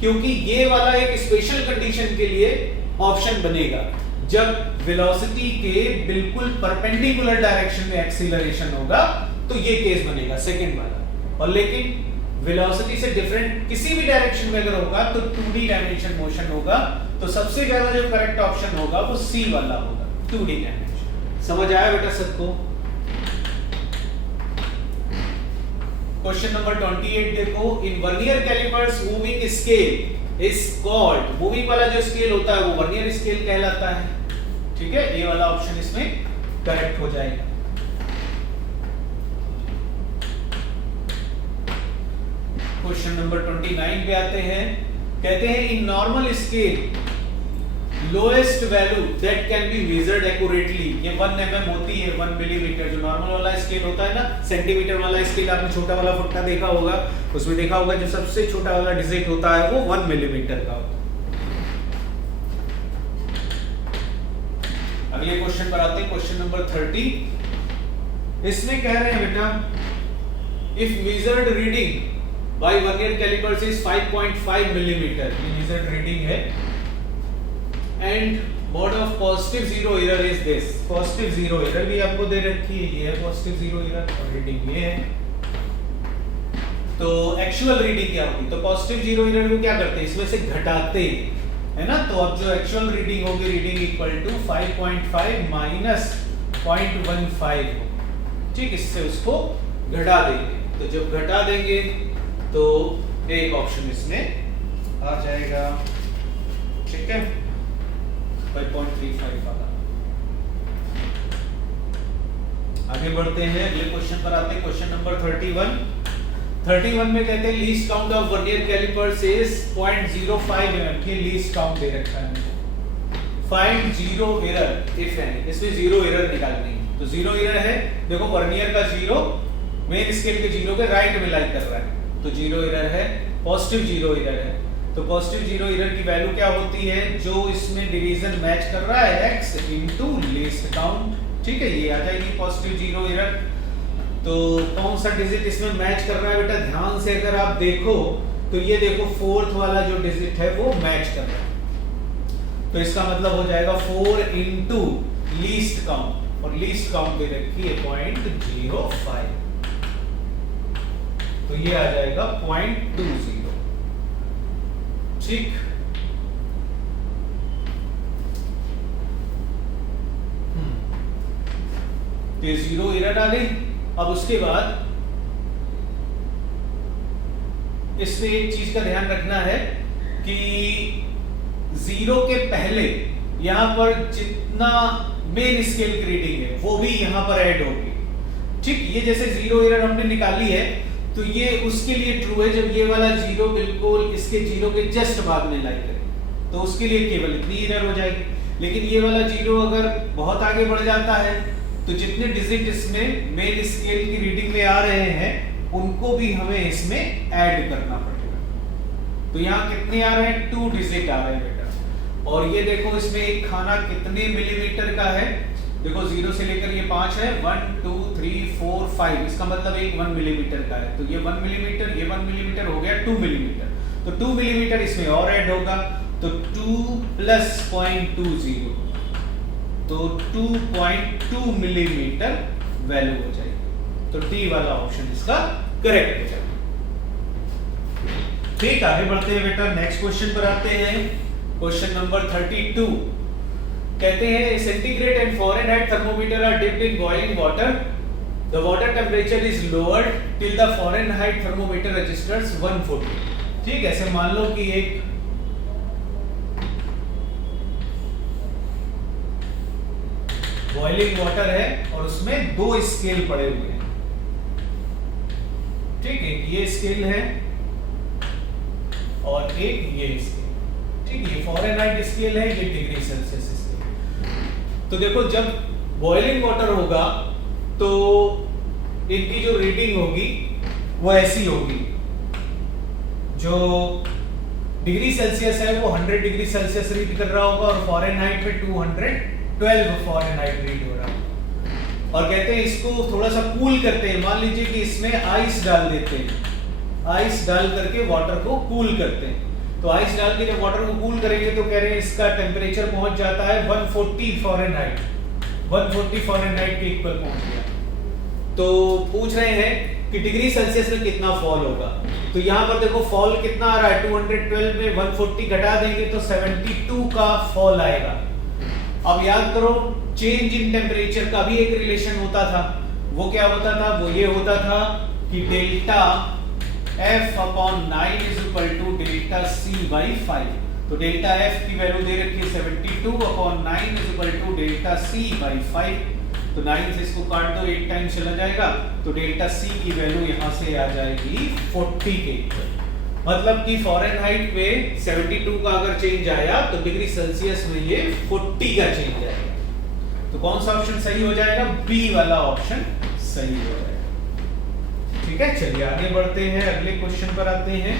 क्योंकि ये वाला एक स्पेशल कंडीशन के लिए ऑप्शन बनेगा जब वेलोसिटी के बिल्कुल परपेंडिकुलर डायरेक्शन में एक्सीलरेशन होगा तो ये केस बनेगा सेकंड वाला। और लेकिन वेलोसिटी से डिफरेंट किसी भी डायरेक्शन में अगर होगा तो 2D डायमेंशन मोशन होगा, तो सबसे ज्यादा जो करेक्ट ऑप्शन होगा वो C वाला होगा, 2D डायमेंशन। समझ आया बेटा सबको? क्वेश्चन नंबर 28 देखो, in vernier callipers moving scale is called, moving वाला जो स्केल होता है वो वर्नियर स्केल कहलाता है। ठीक है, ये वाला ऑप्शन इसमें करेक्ट हो जाएगा। क्वेश्चन नंबर 29 पे आते हैं। कहते हैं in normal scale lowest value that can be measured accurately, ये 1 mm होती है, 1 मिलीमीटर। जो नॉर्मल वाला स्केल होता है ना, सेंटीमीटर वाला स्केल, आपने छोटा वाला फुट्टा देखा होगा, उसमें देखा होगा जो सबसे छोटा वाला डिजिट होता है वो 1 मिलीमीटर का होता है। अगले क्वेश्चन पर आते हैं, क्वेश्चन नंबर 30। इसमें कह रहे हैं बेटा if measured reading by vernier callipers is 5.5 millimetre, ये मेजर्ड रीडिंग है, and mod of positive zero error is this. Positive zero error भी आपको दे रखी है, ये है पॉजिटिव जीरो एरर और रीडिंग ये है। तो एक्चुअल रीडिंग क्या होगी? तो पॉजिटिव जीरो एरर को क्या करते हैं, इसमें से घटाते है ना। तो अब जो एक्चुअल रीडिंग होगी, रीडिंग इक्वल टू 5.5 माइनस 0.15 होगी, ठीक, इससे उसको घटा देंगे। तो जब घटा देंगे तो एक ऑप्शन इसमें आ जाएगा, ठीक है, 5.35 वाला। आगे बढ़ते हैं, अगले क्वेश्चन पर आते हैं, क्वेश्चन नंबर 31। 31 में कहते हैं least count of vernier callipers is 0.05 mm, ये लीस्ट काउंट दे रखा है। Find zero error if any, इसमें जीरो एरर निकालनी है। तो जीरो एरर है, देखो वर्नियर का जीरो मेन स्केल के जीरो के राइट में लाई कर रहा है, तो जीरो एरर है। पॉजिटिव जीरो एरर है, तो पॉजिटिव जीरो एरर की वैल्यू क्या होती है, जो इसमें डिवीजन मैच कर रहा है x इनटू लीस्ट काउंट, ठीक है, ये आ जाएगी पॉजिटिव जीरो एरर। तो कौन सा डिजिट इसमें मैच कर रहा है बेटा, ध्यान से अगर आप देखो तो ये देखो फोर्थ वाला जो डिजिट है वो मैच कर रहा है, तो इसका मतलब हो जाएगा 4 इनटू लीस्ट काउंट, और लीस्ट काउंट दे रखी है 0.05, तो ये आ जाएगा 0.20, ठीक। तो ये जीरो एरर आ गई। अब उसके बाद इसमें एक चीज का ध्यान रखना है कि जीरो के पहले यहां पर जितना मेन स्केल की रीडिंग है वो भी यहां पर ऐड होगी, ठीक। ये जैसे जीरो एरर हमने निकाली है तो ये उसके लिए ट्रू है जब ये वाला जीरो बिल्कुल इसके जीरो के जस्ट बाद में लाई करे, तो उसके लिए केवल इतनी एरर हो जाएगी। लेकिन ये वाला जीरो अगर बहुत आगे बढ़ जाता है तो जितने डिजिट इसमें मेन स्केल की रीडिंग में आ रहे हैं उनको भी हमें इसमें ऐड करना पड़ेगा। तो यहाँ कितने आ रहे हैं, 2 डिजिट आ रहे हैं बेटा। और ये देखो इसमें एक खाना कितने मिलीमीटर का है, देखो 0 से लेकर ये 5 है, 1 2 3 4 5, इसका मतलब एक 1 मिलीमीटर का है। तो ये 1 मिलीमीटर, ये 1 मिलीमीटर हो गया 2 मिलीमीटर, तो 2 मिलीमीटर इसमें और ऐड होगा, तो 2 प्लस 0.20, तो 2.2 मिलीमीटर वैल्यू हो जाएगी। तो डी वाला ऑप्शन इसका करेक्ट हो जाएगा, ठीक। आगे बढ़ते हैं बेटा, नेक्स्ट क्वेश्चन पर आते हैं, क्वेश्चन नंबर 32। कहते हैं centigrade and Fahrenheit thermometer are dipped in boiling water, the water temperature is lowered till the Fahrenheit thermometer registers 140, ठीक। ऐसे मान लो कि एक बॉइलिंग वाटर है और उसमें 2 स्केल पड़े हुए हैं, ठीक। एक ये स्केल है और एक ये स्केल, ठीक। ये फ़ारेनहाइट स्केल है, ये डिग्री सेल्सियस स्केल। तो देखो जब बॉइलिंग वाटर होगा तो इनकी जो रीडिंग होगी वो ऐसी होगी, जो डिग्री सेल्सियस है वो 100 डिग्री सेल्सियस रीड कर रहा होगा और फ़ारेनहाइट में 212 फ़ारेनहाइट रीड हो रहा है। और कहते हैं इसको थोड़ा सा कूल करते हैं, मान लीजिए कि इसमें आइस डाल देते हैं, आइस डाल करके वाटर को कूल करते हैं। तो आइस डाल के जब वाटर को कूल करेंगे तो कह रहे हैं इसका टेम्परेचर पहुंच जाता है 140 फ़ारेनहाइट, 140 फ़ारेनहाइट के इक्वल पहुंच गया। तो पूछ रहे हैं कि डिग्री सेल्सियस में कितना फॉल होगा। तो यहाँ पर देखो फॉल कितना आ रहा है, 212 में 140 घटा देंगे तो 72 का फॉल आएगा। अब याद करो चेंज इन टेम्परेचर का भी एक रिलेशन होता था, वो क्या होता था, वो ये होता था कि delta F upon 9 is equal to delta C by 5। तो डेल्टा F की वैल्यू दे रखी है 72 upon 9 is equal to delta C by 5। तो 9 से इसको काट दो, 8 टाइम चला जाएगा, तो डेल्टा सी की वैल्यू यहाँ से आ जाएगी 40 के इक्वल। मतलब कि फ़ारेनहाइट में 72 का अगर चेंज आया तो डिग्री सेल्सियस में ये 40 का चेंज आएगा। तो कौन सा ऑप्शन सही हो जाएगा? बी वाला ऑप्शन सही हो जाएगा। ठीक है, चलिए आगे बढ़ते हैं, अगले क्वेश्चन पर आते हैं।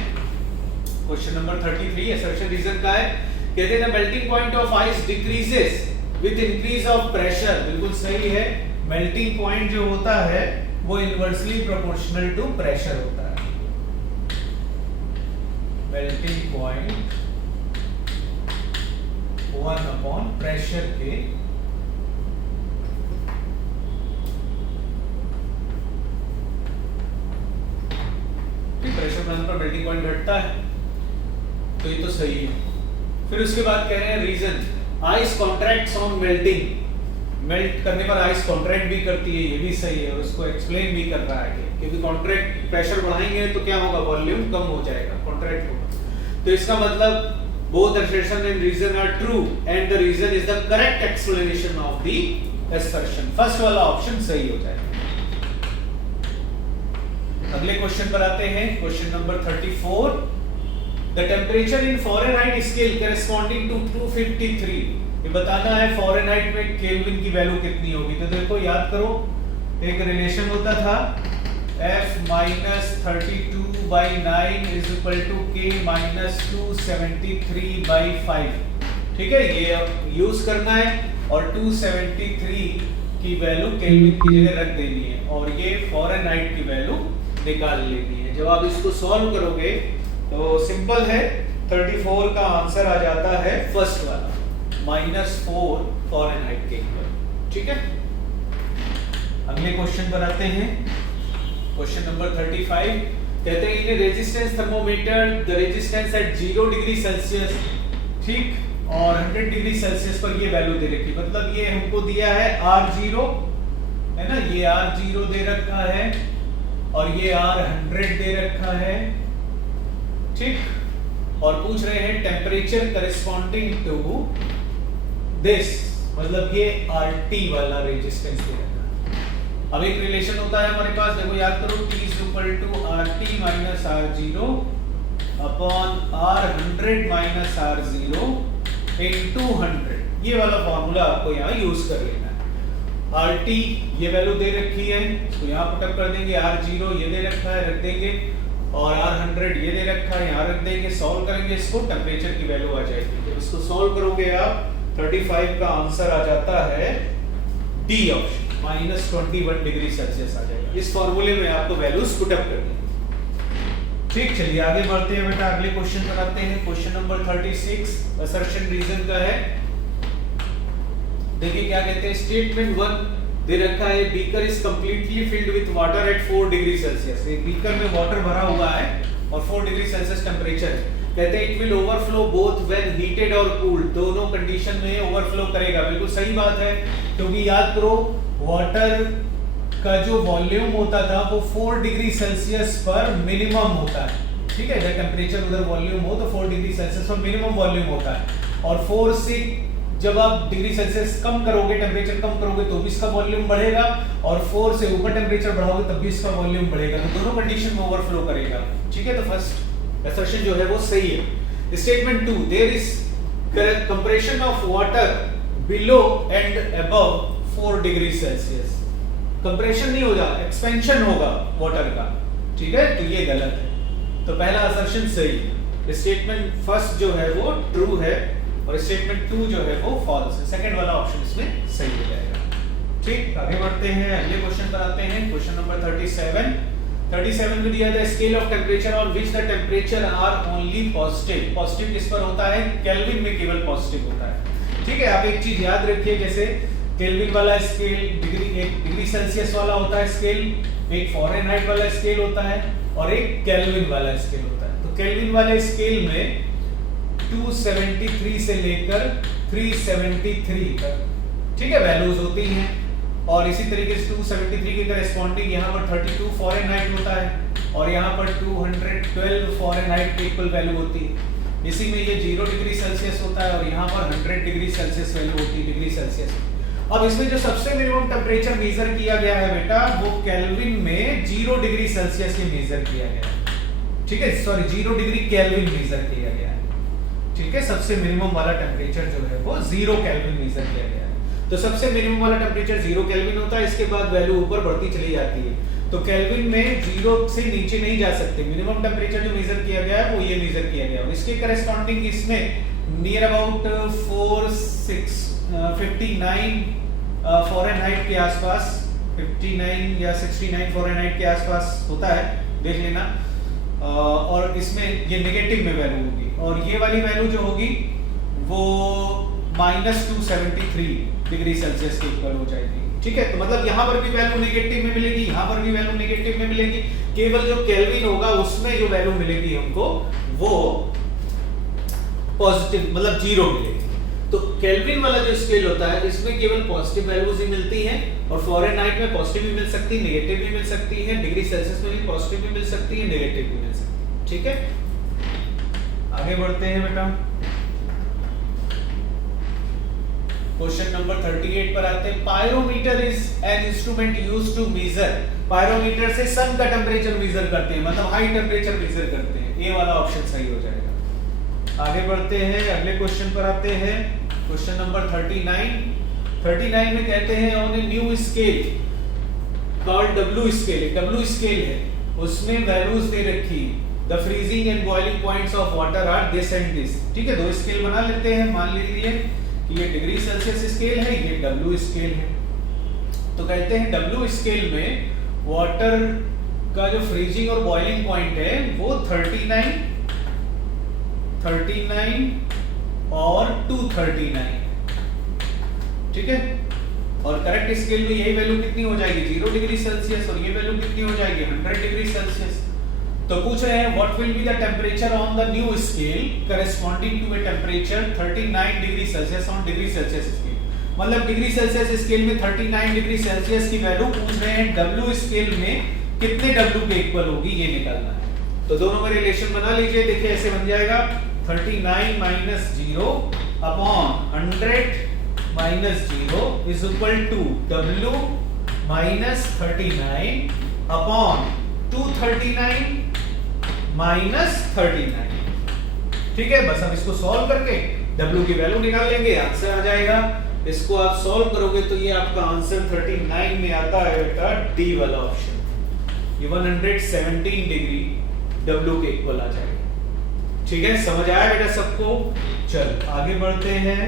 क्वेश्चन नंबर 33 असर्शन रीजन का है। कहते हैं the melting point of ice decreases with increase of pressure. बिल्कुल सही है, मेल्टिंग पॉइंट जो होता है वो इनवर्सली प्रोपोर्शनल टू प्रेशर होता है। मेल्टिंग पॉइंट 1 प्रेशर के प्रेशर बढ़ने पर मेल्टिंग पॉइंट घटता है, तो ये तो सही है। फिर उसके बाद कह रहे हैं reason ice contracts on melting. Melt करने पर आइस कॉन्ट्रैक्ट भी करती है, ये भी सही है, और उसको एक्सप्लेन भी कर रहा है क्योंकि कॉन्ट्रैक्ट प्रेशर बढ़ाएंगे तो क्या होगा? वॉल्यूम कम हो जाएगा, कॉन्ट्रैक्ट होगा। तो इसका मतलब both assertion and reason are true and the reason is the correct explanation of the assertion। First वाला ऑप्शन सही हो जाएगा। अगले क्वेश्चन पर आते हैं, question number 34। The temperature in Fahrenheit scale corresponding to 253। ये बताना है फ़ारेनहाइट में केल्विन की वैल्यू कितनी होगी। तो देखो याद करो, एक रिलेशन होता था F minus 32/9 is equal to K minus 273/5। ठीक है, ये यूज करना है और 273 की वैल्यू केल्विन की जगह रख देनी है और ये फ़ारेनहाइट की वैल्यू निकाल लेनी है। जब आप इसको सॉल्व करोगे तो सिंपल है, 34 का आंसर आ जाता है फर्स्ट वाला -4 फ़ारेनहाइट के इक्वल। ठीक है, अगले क्वेश्चन पर आते हैं, क्वेश्चन नंबर 35। कहते हैं in resistance thermometer the resistance at 0 degree Celsius, ठीक, और 100 डिग्री सेल्सियस पर ये वैल्यू दे रखी। मतलब ये हमको दिया है R0 है ना, ये R0 दे रखा है और ये R100 दे रखा है, ठीक, और पूछ रहे हैं टेम्परेचर करेस्पॉन्डिंग टू दिस, मतलब ये RT वाला रेजिस्टेंस दे रखा है। अब एक रिलेशन होता है हमारे पास, देखो याद करो, T is equal to RT minus R0 upon R100 minus R0 into 100। ये वाला फॉर्मूला आपको यहाँ यूज कर लेना है। RT ये वैल्यू दे रखी है, इसको यहाँ पुटअप कर देंगे, R0 ये दे रखा है, रख देंगे, और R100 ये दे रखा है, यहाँ रख देंगे, सॉल्व करेंगे इसको, टेम्परेचर की वैल्यू आ जाएगी। जब इसको सॉल्व करोगे आप 35 का आंसर आ जाता है डी ऑप्शन, -21 डिग्री सेल्सियस आ जाएगा। इस फॉर्मूले में आपको वैल्यूज पुटअप करनी है। ठीक, चलिए आगे बढ़ते हैं बेटा, अगले क्वेश्चन पर आते हैं। क्वेश्चन नंबर 36 असर्शन रीजन का है। देखिए क्या कहते हैं, स्टेटमेंट 1 दे रखा है beaker is completely filled with water at 4 degree Celsius. एक बीकर में वाटर भरा हुआ है और 4 डिग्री सेल्सियस टेम्परेचर है। कहते हैं it will overflow both when heated और कूल्ड, दोनों कंडीशन में ओवरफ्लो करेगा। बिल्कुल सही बात है, क्योंकि याद करो वाटर का जो वॉल्यूम होता था वो 4 डिग्री सेल्सियस पर मिनिमम होता है। ठीक है, जब टेम्परेचर उधर वॉल्यूम हो तो 4 डिग्री सेल्सियस पर मिनिमम वॉल्यूम होता है, और 4 से जब आप डिग्री सेल्सियस कम करोगे, टेम्परेचर कम करोगे तो भी इसका वॉल्यूम बढ़ेगा, और 4 से ऊपर टेम्परेचर बढ़ाओगे तब भी इसका वॉल्यूम बढ़ेगा। तो दोनों कंडीशन में ओवरफ्लो करेगा। ठीक है, तो फर्स्ट असर्शन जो है वो सही है। Statement 2 there is compression of water below and above 4 degree Celsius. Compression नहीं होगा, एक्सपेंशन होगा वाटर का। ठीक है, तो ये गलत है। तो पहला असर्शन सही है। स्टेटमेंट फर्स्ट जो है वो ट्रू है और स्टेटमेंट 2 जो है वो फॉल्स है। सेकंड वाला ऑप्शन इसमें सही हो जाएगा। ठीक, आगे बढ़ते हैं, अगले क्वेश्चन पर आते हैं। क्वेश्चन नंबर 37 में दिया है scale of temperature on which the temperature are only positive. Positive किस पर होता है? केल्विन में केवल पॉजिटिव होता है। ठीक है, आप एक चीज याद रखिए, जैसे केल्विन वाला स्केल एक डिग्री सेल्सियस वाला होता है स्केल, एक फ़ारेनहाइट वाला स्केल होता है और एक केल्विन वाला स्केल होता है। तो केल्विन वाले स्केल में 273 से लेकर 373 तक, ठीक है, वैल्यूज होती हैं, और इसी तरीके से 273 के करेस्पॉन्डिंग यहाँ पर 32 फ़ारेनहाइट होता है और यहाँ पर 212 फ़ारेनहाइट की इक्वल वैल्यू होती है। इसी में ये 0 डिग्री सेल्सियस होता है और यहाँ पर 100 डिग्री सेल्सियस वैल्यू होती है डिग्री सेल्सियस। अब इसमें जो सबसे मिनिमम टेम्परेचर मेजर किया गया है बेटा वो केल्विन में 0 डिग्री सेल्सियस में मेजर किया गया है, ठीक है, सॉरी 0 डिग्री केल्विन मेजर किया गया है, ठीक है। सबसे मिनिमम वाला टेम्परेचर जो है वो 0 केल्विन मेजर किया गया है। तो सबसे मिनिमम वाला टेम्परेचर 0 केल्विन होता है, इसके बाद वैल्यू ऊपर बढ़ती चली जाती है। तो केल्विन में 0 से नीचे नहीं जा सकते। मिनिमम टेम्परेचर जो मेजर किया गया है वो ये मेजर किया गया है। इसके करस्पॉन्डिंग इसमें नियर अबाउट 59 फ़ारेनहाइट के आसपास, 59 या 69 फ़ारेनहाइट के आसपास होता है, देख लेना। और इसमें ये नेगेटिव में वैल्यू होगी और ये वाली वैल्यू जो होगी वो -273 डिग्री सेल्सियस के इक्वल हो जाएगी, ठीक है। तो मतलब यहाँ पर भी वैल्यू नेगेटिव में मिलेगी, यहाँ पर भी वैल्यू नेगेटिव में मिलेगी। केवल जो केल्विन होगा उसमें जो वैल्यू मिलेगी हमको वो पॉजिटिव मतलब 0 मिलेगी। तो केल्विन वाला जो स्केल होता है इसमें केवल पॉजिटिव वैल्यूज ही मिलती हैं और फ़ारेनहाइट में पॉजिटिव भी मिल सकती है, नेगेटिव भी मिल सकती है, डिग्री सेल्सियस में भी पॉजिटिव भी मिल सकती है, नेगेटिव भी मिल सकती है, ठीक है। आगे बढ़ते हैं बेटा, क्वेश्चन नंबर 38 पर आते हैं। Pyrometer is an instrument used to measure, pyrometer से सन का टेम्परेचर मेजर करते हैं, मतलब हाई टेम्परेचर मेजर करते हैं। ए वाला ऑप्शन सही हो जाएगा। आगे बढ़ते हैं, अगले क्वेश्चन पर आते हैं, क्वेश्चन नंबर 39 में कहते हैं on a new scale called W scale, W scale है, उसमें वैल्यूज दे रखी, the freezing and boiling points of water are this and this, ठीक है। 2 स्केल बना लेते हैं, मान लीजिए कि ये डिग्री सेल्सियस स्केल है, ये W स्केल है। तो कहते हैं W स्केल में वाटर का जो फ्रीजिंग और बॉइलिंग पॉइंट है वो 39 और 239, ठीक है। और करेक्ट स्केल में यही वैल्यू कितनी हो जाएगी 0 डिग्री सेल्सियस और ये वैल्यू कितनी हो जाएगी 100 डिग्री सेल्सियस। तो पूछ रहे हैं what will be the temperature on the new scale corresponding to a temperature 39 degree Celsius on degree Celsius scale, मतलब डिग्री सेल्सियस स्केल में 39 डिग्री सेल्सियस की वैल्यू पूछ रहे हैं W स्केल में कितने W के इक्वल होगी ये निकालना है। तो दोनों में रिलेशन बना लीजिए, देखिए ऐसे बन जाएगा 39 minus 0 upon 100 minus 0 is equal to W minus 39 upon 239 minus 39, ठीक है। बस हम इसको सॉल्व करके W की वैल्यू निकाल लेंगे, आंसर आ जाएगा। इसको आप सॉल्व करोगे तो ये आपका आंसर 39 में आता है बेटा डी वाला ऑप्शन, ये 117 डिग्री W के इक्वल आ जाएगा, ठीक है। समझ आया बेटा सबको? चल आगे बढ़ते हैं,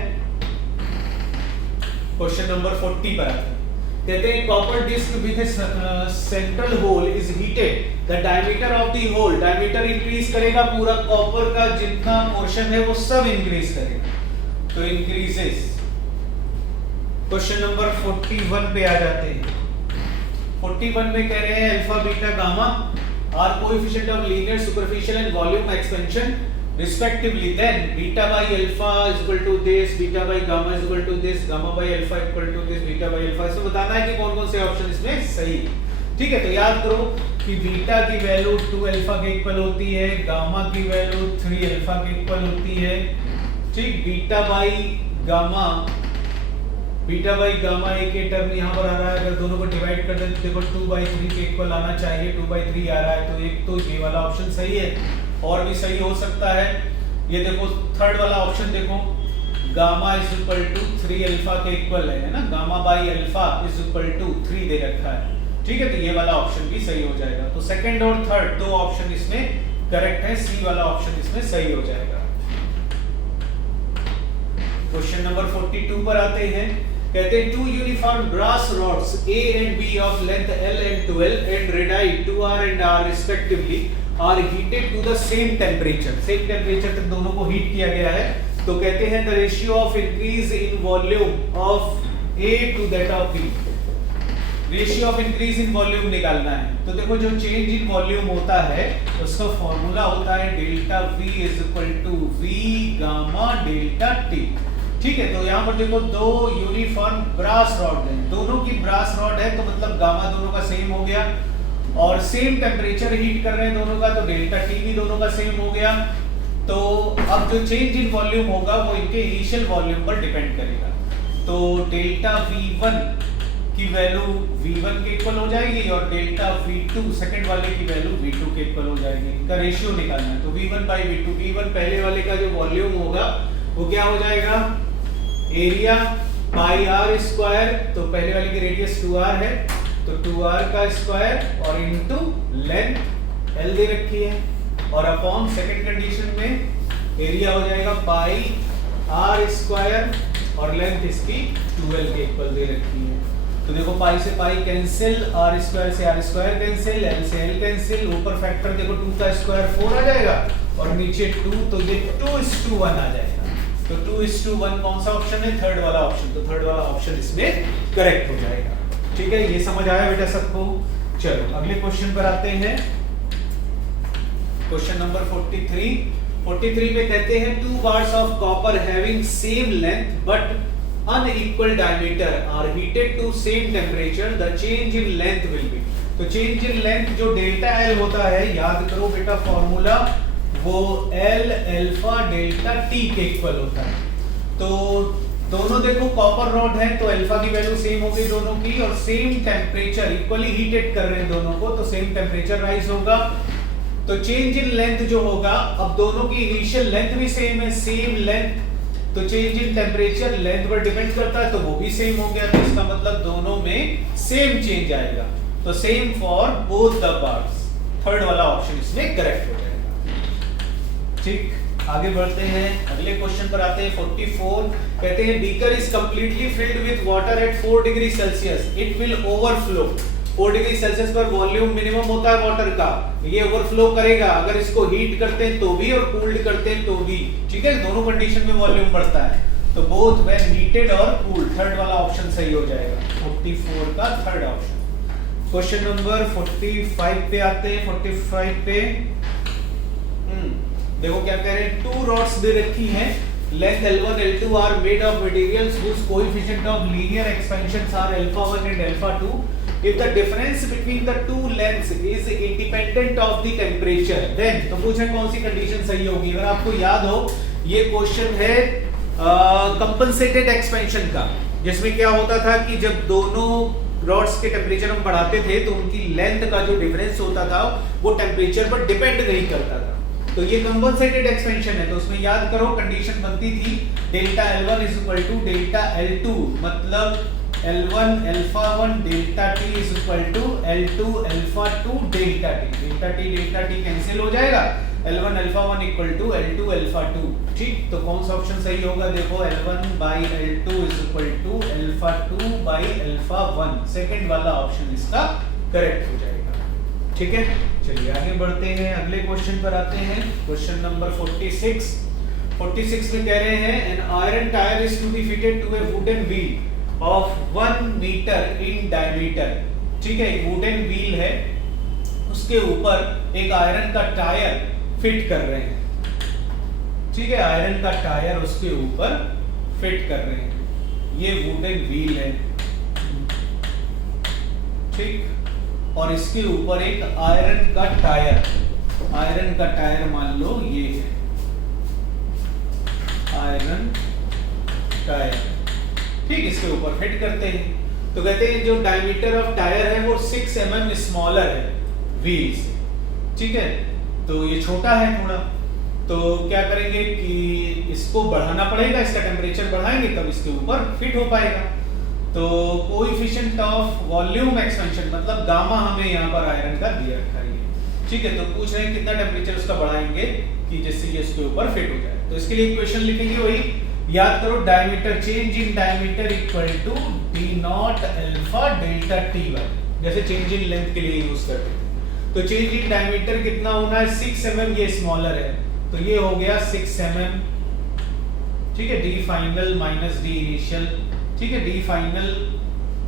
क्वेश्चन नंबर 40 पर आते हैं। कहते हैं copper disc with a central hole is heated, the diameter of the hole, diameter increase करेगा, पूरा कॉपर का जितना पोर्शन है वो सब इंक्रीज करेगा, तो इंक्रीजेस। क्वेश्चन नंबर 41 पे आ जाते हैं। 41 में कह रहे हैं alpha beta gamma are coefficient of linear superficial and volume expansion respectively, then beta by alpha is equal to this, beta by gamma is equal to this, gamma by alpha equal to this, beta by alpha। इसमें बताना है कि कौन कौन से option इसमें सही है, ठीक है। तो याद करो कि बीटा की वैल्यू 2 अल्फा के इक्वल होती है, गामा की वैल्यू 3 अल्फा के इक्वल होती है, ठीक। बीटा बाई गामा एक ही टर्म यहाँ पर आ रहा है, अगर दोनों को डिवाइड कर दें तो देखो 2/3 के इक्वल आना चाहिए, 2/3 आ रहा है, तो एक तो ये वाला ऑप्शन सही है, और भी सही हो सकता है। ये देखो थर्ड वाला ऑप्शन देखो, gamma is equal to 3 alpha के इक्वल है ना, gamma by alpha is equal to 3 दे रखा है, ठीक है। तो ये वाला ऑप्शन भी सही हो जाएगा। तो सेकंड और थर्ड दो ऑप्शन इसमें करेक्ट है, सी वाला ऑप्शन इसमें सही हो जाएगा। क्वेश्चन नंबर 42 पर आते हैं। कहते हैं 2 uniform brass rods A and B of length L and 12 and radii 2R and R respectively are heated to the same temperature, same temperature तक दोनों को हीट किया गया है। तो कहते हैं the ratio of increase in volume of A to that of B, ratio of increase in volume निकालना है। तो देखो जो चेंज इन वॉल्यूम होता है उसका फॉर्मूला होता है delta V is equal to V gamma delta T, ठीक है। तो यहाँ पर देखो दो यूनिफॉर्म ब्रास रॉड है, दोनों की ब्रास रॉड है, तो मतलब गामा दोनों का सेम हो गया, और सेम टेम्परेचर हीट कर रहे हैं दोनों का, तो डेल्टा T भी दोनों का सेम हो गया। तो अब जो चेंज इन वॉल्यूम होगा वो इनके इनिशियल वॉल्यूम पर डिपेंड करेगा। तो डेल्टा V1 की वैल्यू V1 के इक्वल हो जाएगी और डेल्टा V2 सेकंड वाले की वैल्यू V2 के इक्वल हो जाएगी। इनका रेशियो निकालना है। तो V1 बाई V2, V1 पहले वाले का जो वॉल्यूम होगा वो क्या हो जाएगा, एरिया पाई आर स्क्वायर, तो पहले वाले की रेडियस 2r है तो 2r का स्क्वायर और इनटू लेंथ L दे रखी है और अपॉन सेकंड कंडीशन में एरिया हो जाएगा पाई आर स्क्वायर और लेंथ इसकी 2l के इक्वल दे रखी है। तो देखो पाई से पाई कैंसिल, आर स्क्वायर से आर स्क्वायर कैंसिल, एल से एल कैंसिल, ऊपर फैक्टर देखो 2 का स्क्वायर 4 आ जाएगा और नीचे 2, तो ये 2:1 आ जाएगा। तो 2:1 कौन सा ऑप्शन है, थर्ड वाला ऑप्शन। तो थर्ड वाला ऑप्शन इसमें करेक्ट हो जाएगा। ठीक है, ये समझ आया बेटा सबको। चलो अगले क्वेश्चन पर आते हैं। क्वेश्चन नंबर 43 में कहते हैं 2 bars of copper having same length but unequal diameter are heated to same temperature, the change in length will be। तो change in length जो डेल्टा L होता है, याद करो बेटा फॉर्मूला, वो L अल्फा डेल्टा T के इक्वल होता है। तो दोनों देखो कॉपर रॉड है तो अल्फा की वैल्यू सेम हो गई दोनों की और सेम टेम्परेचर, इक्वली हीटेड कर रहे हैं दोनों को, तो सेम टेम्परेचर राइज होगा। तो चेंज इन लेंथ जो होगा, अब दोनों की इनिशियल लेंथ भी सेम है, सेम लेंथ, तो चेंज इन टेम्परेचर लेंथ पर डिपेंड करता है तो वो भी सेम हो गया। तो इसका मतलब दोनों में सेम चेंज आएगा। तो same for both the bars, third वाला ऑप्शन इसमें करेक्ट हो जाएगा। ठीक, आगे बढ़ते हैं, अगले क्वेश्चन पर आते हैं। 44 कहते हैं beaker is completely filled with water at 4 degree Celsius, it will overflow. 4 degree Celsius पर वॉल्यूम मिनिमम होता है वाटर का, ये ओवरफ्लो करेगा अगर इसको हीट करते हैं तो भी और कूल्ड करते हैं तो भी। ठीक है, दोनों कंडीशन में वॉल्यूम बढ़ता है। तो बोथ व्हेन हीटेड और कूल्ड, थर्ड वाला ऑप्शन सही हो जाएगा, 44 का थर्ड ऑप्शन। क्वेश्चन नंबर 45 पे आते हैं। 45 पे देखो क्या कह रहे हैं, 2 rods दे रखी हैं, length L1 L2 are made of materials whose coefficient of linear expansions are alpha1 and alpha2 if the difference between the two lengths is independent of the temperature then। तो पूछे कौन सी कंडीशन सही होगी। अगर आपको याद हो, ये क्वेश्चन है कंपनसेटेड एक्सपेंशन का, जिसमें क्या होता था कि जब दोनों रॉड्स के टेम्परेचर हम बढ़ाते थे तो उनकी लेंथ का जो डिफरेंस होता था वो टेम्परेचर पर डिपेंड नहीं करता था। तो ये कंपनसेटेड एक्सपेंशन है, तो उसमें याद करो कंडीशन बनती थी delta L1 is equal to delta L2, मतलब L1 alpha 1 delta T is equal to L2 alpha 2 delta T cancel हो जाएगा, L1 alpha 1 equal to L2 alpha 2। ठीक, तो कौन सा ऑप्शन सही होगा, देखो L1 by L2 is equal to alpha 2 by alpha 1, second वाला ऑप्शन इसका करेक्ट हो जाएगा। ठीक है, चलिए आगे बढ़ते हैं, अगले क्वेश्चन पर आते हैं। क्वेश्चन नंबर 46 में कह रहे हैं an iron tyre is to be fitted to a wooden wheel of 1 metre in diameter. ठीक है, एक वुडन व्हील है, उसके ऊपर एक आयरन का टायर फिट कर रहे हैं। ठीक है, आयरन का टायर उसके ऊपर फिट कर रहे हैं, ये वुडन व्हील है। ठीक, और इसके ऊपर एक आयरन का टायर मान लो ये है आयरन टायर। ठीक, इसके ऊपर फिट करते हैं तो कहते हैं जो डायमीटर ऑफ टायर है वो 6 mm स्मॉलर है व्हील से। ठीक है, तो ये छोटा है थोड़ा, तो क्या करेंगे कि इसको बढ़ाना पड़ेगा, इसका टेम्परेचर बढ़ाएंगे तब इसके ऊपर फिट हो पाएगा। तो कोएफिशिएंट ऑफ वॉल्यूम एक्सपेंशन मतलब गामा हमें यहाँ पर आयरन का दिया रखा है। ठीक है, तो पूछ रहे हैं कितना टेम्परेचर उसका बढ़ाएंगे कि जिससे ये इसके ऊपर फिट हो जाए। तो इसके लिए इक्वेशन लिखेंगे, वही याद करो, diameter, change in diameter equal to d naught alpha delta T1, जैसे चेंज इन लेंथ के लिए यूज करते थे। तो चेंज इन डायमीटर कितना होना है, 6 mm, ये स्मॉलर है तो ये हो गया 6 mm। ठीक है, d final minus d initial. ठीक है, d final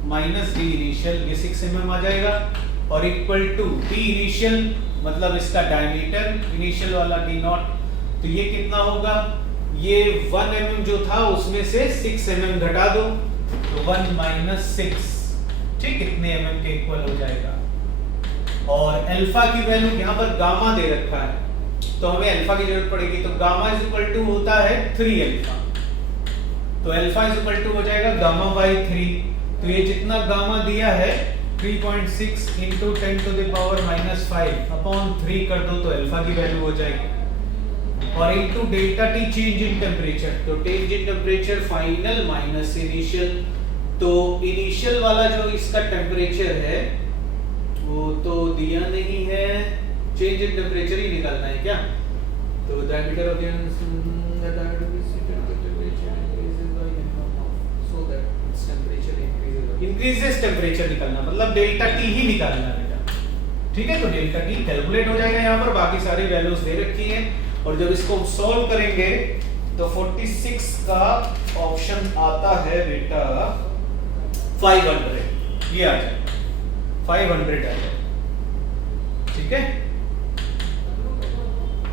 minus d initial, ये 6 mm आ जाएगा और इक्वल टू d इनिशियल मतलब इसका डायमीटर, इनिशियल वाला d नॉट, तो ये कितना होगा, ये 1 mm जो था उसमें से 6 mm घटा दो तो 1 माइनस 6, ठीक, कितने mm के इक्वल हो जाएगा। और अल्फा की वैल्यू यहाँ पर गामा दे रखा है तो हमें अल्फा की जरूरत पड़ेगी, तो गामा इज इक्वल टू होता है 3 अल्फा। तो अल्फा इज इक्वल टू हो जाएगा गामा बाई 3। तो ये जितना गामा दिया है 3.6 into 10 to the power -5 upon 3 कर दो तो अल्फा की वैल्यू हो जाएगी, और into delta t change in temperature. तो change in temperature final minus initial. तो इनिशियल वाला जो इसका टेम्परेचर है वो तो दिया नहीं है, चेंज इन टेम्परेचर ही निकालना है क्या? तो diameter of the diameter increases temperature निकालना, मतलब डेल्टा टी ही निकालना है बेटा। ठीक है, तो डेल्टा टी कैलकुलेट हो जाएगा यहाँ पर, बाकी सारी वैल्यूज दे रखी हैं। और जब इसको सॉल्व करेंगे तो 46 का ऑप्शन आता है बेटा 500, ये आ जाएगा 500 आ जाएगा। ठीक है,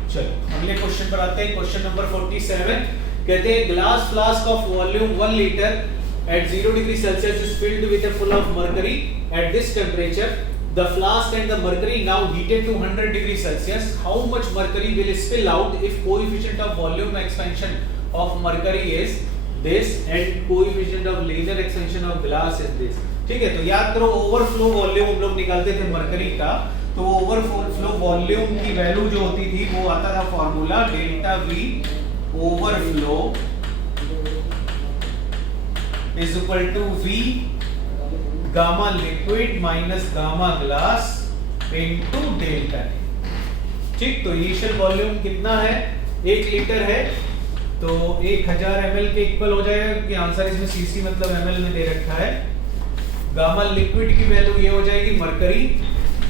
चलो अगले क्वेश्चन पर आते हैं। क्वेश्चन नंबर 47 कहते हैं glass flask of volume 1 litre at 0 degree Celsius is filled with a full of mercury at this temperature. The flask and the mercury now heated to 100 degree Celsius. How much mercury will spill out if coefficient of volume expansion of mercury is this and coefficient of linear expansion of glass is this? ठीक है, तो याद करो overflow volume हम लोग निकालते थे mercury का, तो ओवरफ्लो वॉल्यूम की वैल्यू जो होती थी वो आता था formula delta we overflow is equal to V gamma liquid minus gamma glass into delta T। ठीक, तो इनिशियल वॉल्यूम कितना है? 1 लीटर है, तो 1000 ml के इक्वल हो जाएगा, क्योंकि आंसर इसमें सीसी मतलब ml में दे रखा है। गामा लिक्विड की वैल्यू ये हो जाएगी mercury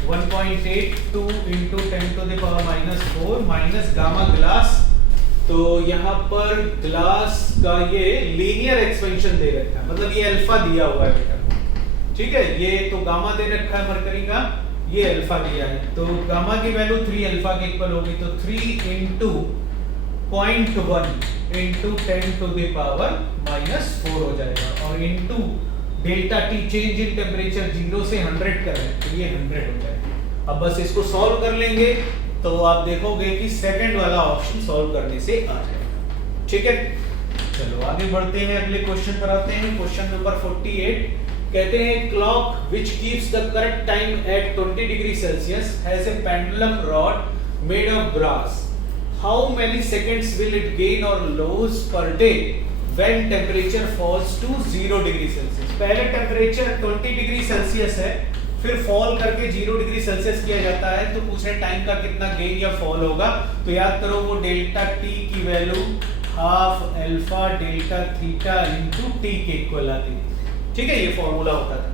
1.82 into 10 to the power -4 minus gamma glass, तो यहाँ पर ग्लास का ये लीनियर एक्सपेंशन दे रखा है, मतलब ये अल्फा दिया हुआ है बेटा। ठीक है, ये तो गामा दे रखा है मरकरी का, ये अल्फा दिया है, तो गामा की वैल्यू 3 अल्फा के इक्वल होगी, तो 3 into 0.1 into 10 to the power -4 हो जाएगा, और into delta t change in temperature 0 से 100 कर रहे हैं, तो ये 100 हो जाएगा। अब बस इसको सॉल्व कर लेंगे तो आप देखोगे कि सेकंड वाला ऑप्शन सॉल्व करने से आ जाएगा। ठीक है, चलो आगे बढ़ते हैं, अगले क्वेश्चन पर आते हैं। क्वेश्चन नंबर 48 कहते हैं clock which keeps the correct time at 20 degree Celsius has a pendulum rod made of brass. How many seconds will it gain or lose per day when temperature falls to 0 degree Celsius. पहले temperature 20 degree Celsius है, फिर fall करके 0 degree Celsius किया जाता है, तो पूछ रहे टाइम का कितना गेन या फॉल होगा। तो याद करो वो डेल्टा टी की value half alpha delta theta into T के इक्वल आती है। ठीक है, ये फॉर्मूला होता था।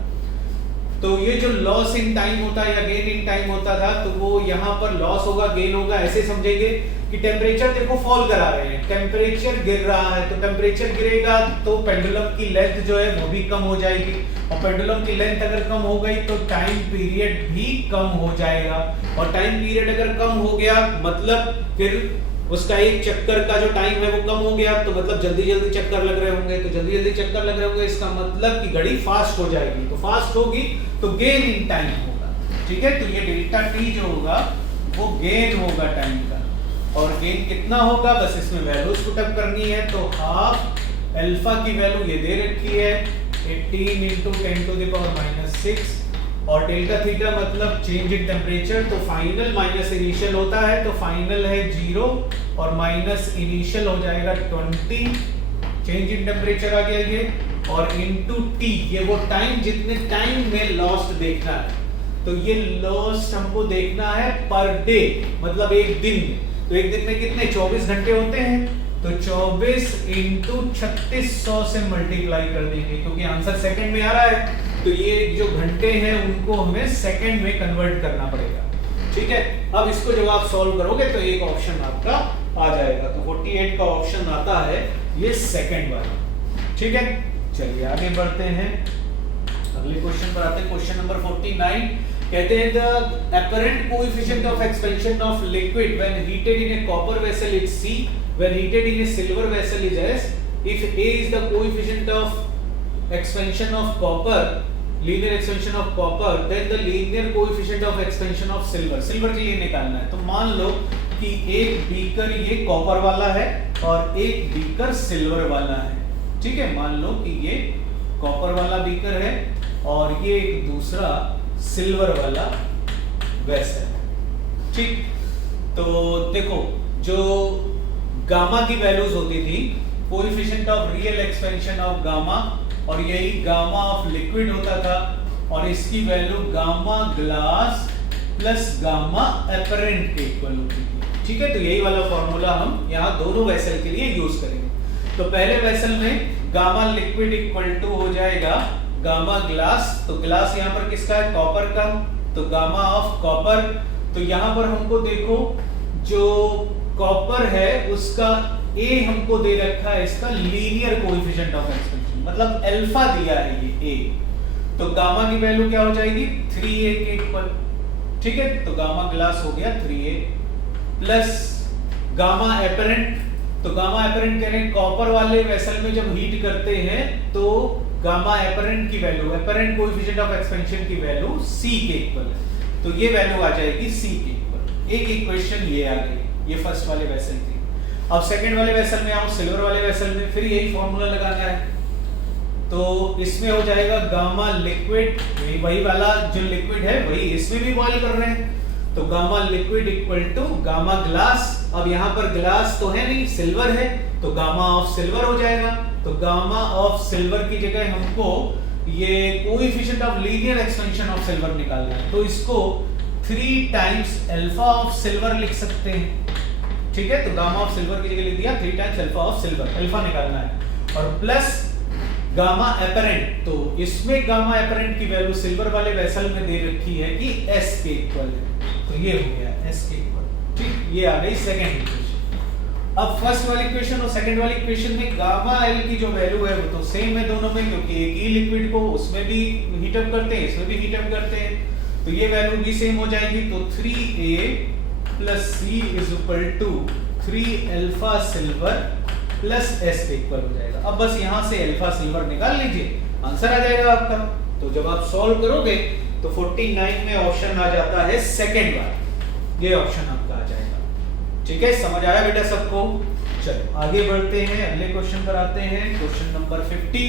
तो ये जो लॉस इन टाइम होता है या गेन इन टाइम होता था, तो वो यहाँ पर लॉस होगा गेन होगा ऐसे समझेंगे कि टेम्परेचर देखो फॉल करा रहे हैं, टेम्परेचर गिर रहा है, तो टेम्परेचर गिरेगा तो पेंडुलम की लेंथ जो है वो भी कम हो जाएगी, और पेंडुलम की लेंथ अगर कम हो गई तो टाइम पीरियड भी कम हो जाएगा, और टाइम पीरियड अगर कम हो गया मतलब फिर उसका एक चक्कर का जो टाइम है वो कम हो गया, तो मतलब जल्दी जल्दी चक्कर लग रहे होंगे, तो जल्दी जल्दी चक्कर लग रहे होंगे इसका मतलब कि घड़ी फास्ट हो जाएगी, तो फास्ट होगी तो गेन इन टाइम होगा। ठीक है, तो ये डेल्टा टी जो होगा वो गेन होगा टाइम का, और गेन कितना होगा बस इसमें वैल्यूज पुटअप करनी है। तो हाफ अल्फा की वैल्यू ये दे रखी है 18 into 10 to the power -6, और डेल्टा थीटा मतलब चेंज इन टेम्परेचर, तो फाइनल माइनस इनिशियल होता है, तो फाइनल है 0 और माइनस इनिशियल हो जाएगा 20, चेंज इन टेम्परेचर आ गया ये, और इनटू टी ये वो टाइम जितने टाइम में लॉस्ट देखना है, तो ये लॉस्ट हमको देखना है पर डे मतलब एक दिन में, तो एक दिन में कितने 24 घंटे होते हैं, तो 24 into 3600 से मल्टीप्लाई कर देंगे, क्योंकि आंसर सेकंड में आ रहा है, तो ये जो घंटे हैं उनको हमें सेकंड में कन्वर्ट करना पड़ेगा। ठीक है, अब इसको जब आप सॉल्व करोगे तो एक ऑप्शन आपका आ जाएगा, तो 48 का ऑप्शन आता है ये सेकंड वाला। ठीक है, चलिए आगे बढ़ते हैं, अगले क्वेश्चन पर आते हैं। क्वेश्चन नंबर 49 कहते हैं the apparent coefficient of expansion of liquid when heated in a copper vessel is C, when heated in a silver vessel is S. If A is the coefficient of expansion of copper, linear expansion of copper, then the linear coefficient of expansion of silver. Silver के लिए निकालना है, तो मान लो कि एक beaker ये copper वाला है और एक बीकर सिल्वर वाला है, ठीक है, मान लो कि ये कॉपर वाला बीकर है और ये एक दूसरा सिल्वर वाला वेसल है। ठीक, तो देखो जो गामा की वैल्यूज होती थी, coefficient of real expansion of gamma, और यही गामा ऑफ लिक्विड होता था, और इसकी value gamma glass plus gamma apparent के इक्वल होती थी। ठीक है, तो यही वाला फॉर्मूला हम यहाँ दोनों वेसल के लिए यूज करेंगे। तो पहले वेसल में गामा लिक्विड इक्वल टू हो जाएगा गामा ग्लास, तो ग्लास यहाँ पर किसका है, कॉपर का, तो गामा ऑफ कॉपर। तो यहाँ पर हमको देखो जो कॉपर है उसका A हमको दे रखा है, इसका लीनियर कोएफिशिएंट ऑफ एक्सपेंशन, मतलब अल्फा दिया है ये A, तो गामा की वैल्यू क्या हो जाएगी 3A के इक्वल। ठीक है, तो गामा ग्लास हो गया 3A प्लस गामा एपरेंट, तो गामा एपरेंट कह रहे हैं कॉपर वाले वेसल में जब हीट करते हैं तो गामा एपरेंट की value, apparent coefficient of expansion की वैल्यू C के इक्वल है, तो ये वैल्यू आ जाएगी C के इक्वल। एक इक्वेशन ये आ गई, ये फर्स्ट वाले वेसल की। अब सेकंड वाले वेसल में आओ, सिल्वर वाले वेसल में फिर यही फॉर्मूला लगाना है, तो इसमें हो जाएगा गामा लिक्विड, वही वाला जो लिक्विड है वही इसमें भी बॉयल कर रहे हैं, तो gamma liquid equal to gamma glass. अब यहाँ पर ग्लास तो है नहीं, सिल्वर है, तो गामा ऑफ सिल्वर हो जाएगा, तो गामा ऑफ सिल्वर की जगह हमको ये coefficient of linear expansion of silver निकालना है, तो इसको 3 टाइम्स अल्फा ऑफ सिल्वर लिख सकते हैं। ठीक है, तो गामा ऑफ सिल्वर की जगह लिख दिया 3 times alpha of silver, alpha निकालना है, और प्लस गामा एपरेंट, तो इसमें गामा एपरेंट की वैल्यू सिल्वर वाले वेसल में दे रखी है कि S के इक्वल है, तो ये हो गया S के इक्वल। ठीक, ये आ गई सेकंड इक्वेशन। अब फर्स्ट वाली इक्वेशन और सेकंड वाली इक्वेशन में गामा L की जो वैल्यू है वो तो सेम है दोनों में, क्योंकि एक ही लिक्विड को उसमें भी हीट अप करते हैं, इसमें भी हीट अप करते हैं, तो ये वैल्यू भी सेम हो जाएगी, तो 3A plus C is equal to 3 alpha silver plus S के इक्वल हो जाएगा। अब बस यहां से अल्फा सिल्वर निकाल लीजिए, आंसर आ जाएगा आपका। तो जब आप सॉल्व करोगे तो 49 में ऑप्शन आ जाता है सेकंड वाला, ये ऑप्शन आपका आ जाएगा। ठीक है, समझ आया बेटा सबको? चलो आगे बढ़ते हैं, अगले क्वेश्चन पर आते हैं, क्वेश्चन नंबर 50।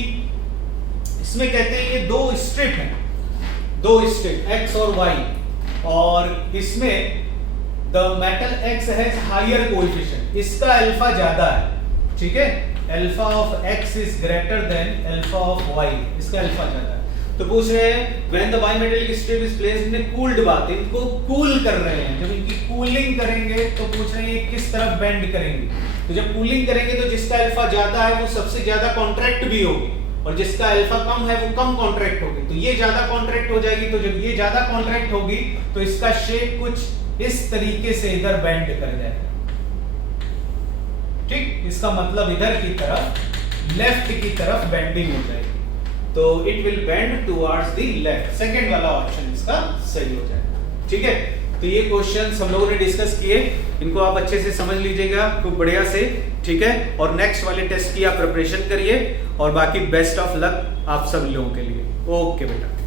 इसमें कहते हैं ये दो स्ट्रिप हैं, दो स्ट्रिप X और Y, और इसमें the metal X has higher coefficient, इसका अल्फा ज्यादा है। ठीक है, alpha of X is greater than alpha of Y, इसका अल्फा ज्यादा है। तो पूछ रहे हैं when the bimetallic strip is placed in cooled bath, इनको कूल कर रहे हैं, जब इनकी कूलिंग करेंगे तो पूछ रहे हैं ये किस तरफ बेंड करेंगे। तो जब कूलिंग करेंगे तो जिसका अल्फा ज्यादा है वो सबसे ज्यादा कॉन्ट्रैक्ट भी होगी, और जिसका अल्फा कम है वो कम कॉन्ट्रैक्ट होगी, तो ये ज्यादा कॉन्ट्रैक्ट हो जाएगी। तो जब ये ज्यादा कॉन्ट्रैक्ट होगी तो इसका शेप कुछ इस तरीके से इधर बेंड कर जाएगा। ठीक, इसका मतलब इधर की तरफ लेफ्ट की तरफ बेंडिंग हो जाएगी, तो it will bend towards the left. Second वाला ऑप्शन इसका सही हो जाएगा। ठीक है, तो ये क्वेश्चंस हम लोगों ने डिस्कस किए, इनको आप अच्छे से समझ लीजिएगा खूब बढ़िया से। ठीक है, और नेक्स्ट वाले टेस्ट की आप प्रिपरेशन करिए, और बाकी बेस्ट ऑफ लक आप सब लोगों के लिए। ओके बेटा।